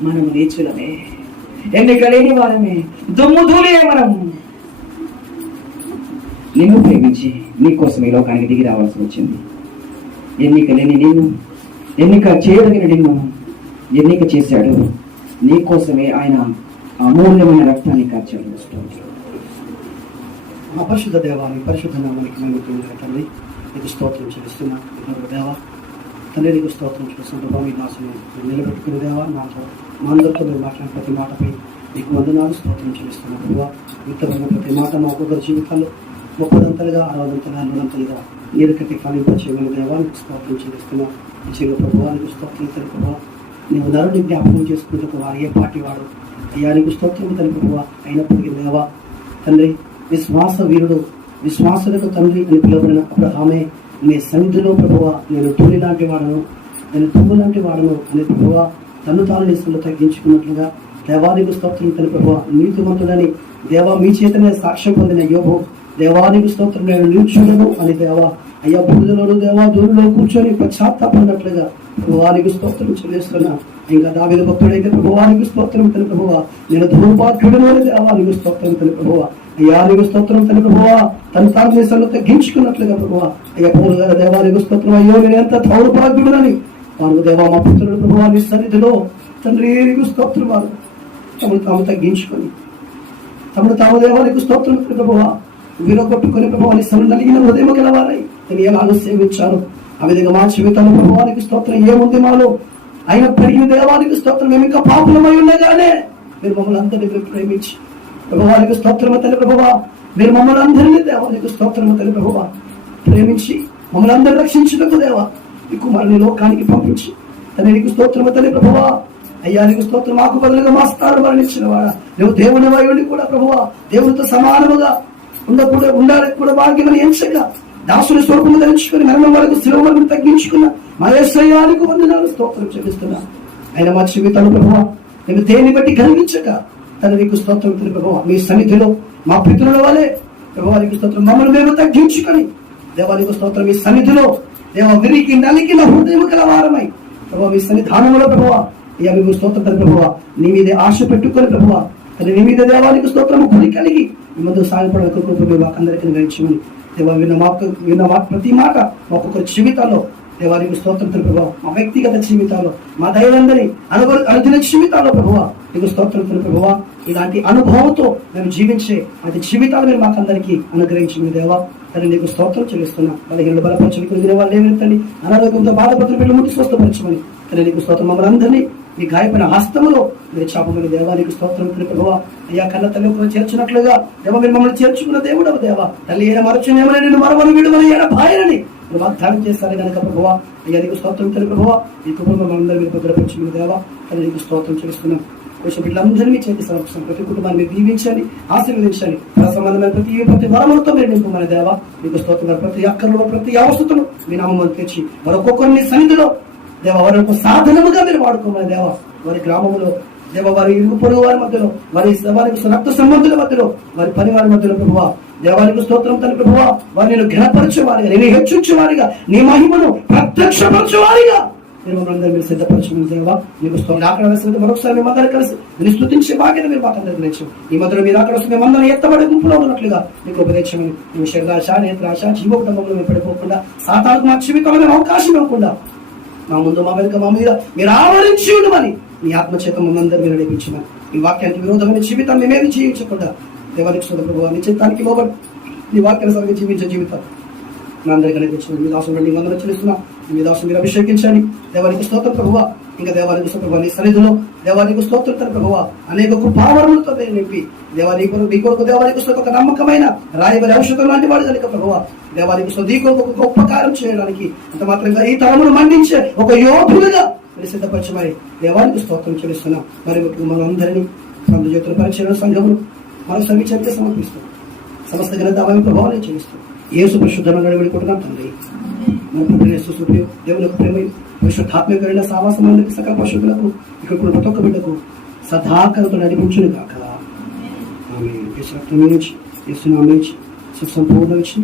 మనం నీచులమే, ఎన్నిక లేని వారమే, దుమ్ము ధూళియే. మనం నిన్ను ప్రేమించి నీకోసం ఈ లోకానికి దిగి రావాల్సి వచ్చింది. ఎన్నిక లేని నిన్ను, ఎన్నిక చేయదగిన నిన్ను ఎన్నిక చేశాడు. నీకోసమే ఆయన అమూల్యమైన రక్తాన్ని కార్చాడు. మా పరిశుద్ధ దేవాన్ని పరిశుద్ధ నామానికి మేము తండ్రి నీకు స్తోత్రం చెల్లిస్తున్నా. దేవా తండ్రి నీకు స్తోత్రం చేస్తున్న మీ దాసుని నిలబెట్టుకుని దేవా, నాతో మా అందరితో మీరు మాట్లాడిన ప్రతి మాటపై నీకు వందనాలు స్తోత్రం చెల్లిస్తున్నా. దేవా మిత్రమైన ప్రతి మాట మా ఒక్కొక్కరి జీవితాల్లో 30 60 100 నీరు కట్టి ఫలింపచేయమని దేవా నీకు స్తోత్రం చెల్లిస్తున్నా. నిజంగా ప్రభువానికి స్తోత్రం తన ప్రభావ, నీవు నరుని జ్ఞాపకం చేసుకుంటే వారు ఏ పాటి వాడు అయ్యా నీకు స్తోత్రం తన ప్రభావ. అయినప్పటికీ దేవా తండ్రి విశ్వాస వీరుడు, విశ్వాసులకు తండ్రి అని పిలువబడిన అబ్రహామే నీ సన్నిధిలో ప్రభువ నేను తూలి లాంటి వాడను, నేను తుమ్ము లాంటి వాడను అని ప్రభువ తను తాను నిశ్చలు తగ్గించుకున్నట్లుగా దేవానికి స్తోత్రం తన ప్రభువ. నీతిమంతుడని దేవా మీ చేతనే సాక్ష్యం పొందిన యోబు దేవానికి స్తోత్రం నేను నిల్చుడను అని దేవా అయ్యా బురదలోను దేవా దూరంలో కూర్చొని పశ్చాత్తాపడినట్లుగా ప్రభువానికి స్తోత్రం చెల్లిస్తున్నా. ఇంకా దావీదు భక్తుడైతే ప్రభువానికి స్తోత్రం తన ప్రభువ, నేను ధూపాత్రుడను అని దేవానికి స్తోత్రం తన ప్రభువ. అయ్యా నీకు స్తోత్రం తన ప్రభువా, తన తాను దేశాల్లో తగ్గించుకున్నట్లుగా ప్రభువా. అయ్యా పౌలు గారు దేవానికి స్తోత్రం, అయ్యో నేను ఎంత దౌర్భాగ్యుడనని వారు దేవా మా పుత్రుడు ప్రభువా నీ సన్నిధిలో తండ్రి నీకు స్తోత్రం వారు తమను తాము తగ్గించుకొని తమను తాము దేవానికి స్తోత్రం ప్రభువా విరగొట్టుకుని ప్రభువా నీ సన్నిధి నలిగిన హృదయం గలవారై నేను ఎలాగో సేవించాను. ఆ విధంగా మా జీవితాల్లో ప్రభువానికి స్తోత్రం ఏముంది మాలో, అయినప్పటికీ దేవానికి స్తోత్రం మేము ఇంకా పాపులమై ఉండగానే మీరు మమ్మల్ని అందరినీ మీరు ప్రేమించి ప్రభువానికి స్తోత్రము తల్లి ప్రభువా, మీరు మమ్మల్ని అందరినీ దేవానికి స్తోత్రము తల్లి ప్రభువా ప్రేమించి మమ్మల్ని అందరూ రక్షించుటకు దేవా ఈ కుమారుని లోకానికి పంపించి తన నీకు స్తోత్రము తల్లి ప్రభువా. అయ్యా నీకు స్తోత్రం, మాకు బదులుగా మా స్థానం మరణించిన వాడా నువ్వు దేవుని వాయుని కూడా ప్రభువా దేవునితో సమానముగా ఉండాలని కూడా భాగ్యమని ఎంచగా దాసుని స్వరూపము ధరించుకుని మరణం వరకు శిలువను తగ్గించుకున్న మా యేసయ్యానికి వందనాలు స్తోత్రం చెల్లిస్తున్నా. ఆయన మా జీవితాలు ప్రభువా నేను దేన్ని బట్టి కలిగించక తన నీకు స్తోత్రం తల్లి ప్రభువా మీ సన్నిధిలో మా పితరుల వలె ప్రభువానికి స్తోత్రం మమ్మల్ని మేము తగ్గించుకొని దేవానికి స్తోత్రం మీ సన్నిధిలో దేవ విరికి నలికిన హృదయం గల వారమై ప్రభావ మీ సన్నిధానంలో ప్రభువా అయ్యా మీకు స్తోత్రం తల్లి ప్రభువా నీ మీదే ఆశ పెట్టుకొని ప్రభువా తల్లి నీ మీద దేవానికి స్తోత్రము గురి కలిగి మీ ముందు సాయపడే మాకందరికీ గ్రహించమని దేవా విన్న ప్రతి మాట ఒక్కొక్కరి జీవితాల్లో దేవానికి స్తోత్రం తల్లి ప్రభువా మా వ్యక్తిగత జీవితాల్లో మా దైవందరి అనుదిన జీవితాల్లో ప్రభువా నీకు స్తోత్రం తల్లి ప్రభువా ఇలాంటి అనుభవంతో మేము జీవించే అది జీవితాలు మీరు మాకందరికీ అనుగ్రహించమని దేవా తల్లి నీకు స్తోత్రం చెల్లిస్తున్నా. వాళ్ళకి బలపరచుకుని వాళ్ళు ఏమిటండి అనారోగ్యంతో బాధపడుతున్న పిల్లలు ముందు స్వస్థపరచమని తల్లి నీకు స్తోత్రం మమ్మల్ని అందరినీ మీ గాయపడిన హస్తములో మీరు చాపమని దేవానికి స్తోత్రం తల్లి ప్రభువా. అయ్యా కన్న తల్లి చేర్చున్నట్లుగా దేవ మీరు మమ్మల్ని చేర్చుకున్న దేవుడవు దేవా తల్లి ఏడ మరచునేమని నేను మరవను విడుమని ఏడ భాయనని మీరు వాగ్దానం చేస్తారు కనుక ప్రభువా అయ్యా నీకు స్తోత్రం తల్లి ప్రభువా ఈ కుటుంబం మనందరూ మీరు భద్రపరచుకున్న దేవా తల్లి నీకు స్తోత్రం చెల్లిస్తున్నాం. వీళ్ళందరినీ మీ చేతి సమర్పిస్తాం. ప్రతి కుటుంబాన్ని మీరు దీవించండి, ఆశీర్వదించండి. సంబంధమైన ప్రతి వరములతో మీరు నింపమని దేవా మీకు స్తోత్రం. ప్రతి అక్కర్లో ప్రతి అవస్థను మీ నామమును తెచ్చి మరొక్కొక్కరిని సన్నిధిలో దేవ వారి యొక్క సాధనముగా మీరు వాడుకోమని దేవా. వారి గ్రామంలో దేవ, వారి ఇరుగు పొరుగు వారి మధ్యలో, వారి రక్త సంబంధుల మధ్యలో, వారి పని వారి మధ్యలో ప్రభువా దేవానికి స్తోత్రం తండ్రి ప్రభువా. వారు నేను ఘనపరచేవారిగా, నేను హెచ్చించేవారిగా, నీ మహిమను ప్రత్యక్షపరచేవారిగా మీరు మనందరూ మీరు సిద్ధపరచమని దేవా నీకు స్తోత్రం. అక్కడ వస్తుంది మరొకసారి మేమందరం కలిసి నేను స్తుతించే బాధ్యత మీరు మాకు అందరికీ నేర్చు. ఈ మధ్యలో మీరు అక్కడ వస్తే మేమందరం ఎత్తబడి గుంపులో ఉన్నట్లుగా మీకు ఉపదేశమని మేము శరీరాశ, నేత్రాశ, జీవ కుటుంబంలో మేము పడిపోకుండా, సాతానుకు మా జీవితంలో మేము అవకాశం ఇవ్వకుండా, మా ముందు మా వెనుక మా మీద మీరు ఆవరించి ఉండమని మీ ఆత్మచేత మనందరూ మీరు నడిపించమని, ఈ వాక్యానికి విరోధమైన జీవితాన్ని మేమేమి జీవించకుండా దేవానికి స్తోత్రం ప్రభువా. నీ చిత్తానికి లోబడి నీ వాక్యానుసారంగా జీవించే జీవితాలు నా అందరికీ కనిపించండి. మీ దాసులు నీ వందన చెల్లిస్తున్నా. మీ దాసులు మీరు అభిషేకించండి. దేవానికి స్తోత్రం ప్రభువా. ఇంకా దేవానికి స్తోత్రం నీ సన్నిధిలో దేవానికి స్తోత్రం తన ప్రభువా అనేక కృపావరములతో నింపి దేవానికి నీ కొరకు దేవానికి స్తోత్రం ఒక నమ్మకమైన రాయబడి ఔషధం లాంటి వాడు కనుక ప్రభువా దేవానికి స్తోత్రం నీ కొరకు ఒక గొప్ప కార్యం చేయడానికి అంత మాత్రంగా ఈ తరమును మండించే ఒక యోధులుగా మీరు సిద్ధపరచమని దేవానికి స్తోత్రం చెల్లిస్తున్నాం. మరి మనందరినీ మన జ్యోతుల పరిచయం సంఘమును మనం సమీక్ష సమర్పిస్తాం. సమస్త ఘనత ప్రభావాన్ని చెల్లిస్తాం. యేసు పరిశుద్ధంగా నడబడుకుంటున్నాం తండ్రి. మన ప్రభువు దేవుని యొక్క ప్రేమ పరిశుద్ధాత్మకమైన సావాసం అందరికీ సకల పశువులకు ఇక్కడ కూడా ప్రతి ఒక్క బిడ్డకు సదాకరతో నడిపించును కాక. ఆమె యేసు రక్తం నుంచి యేసు నామం నుంచి సుఖ సంపూర్ణ ఇచ్చి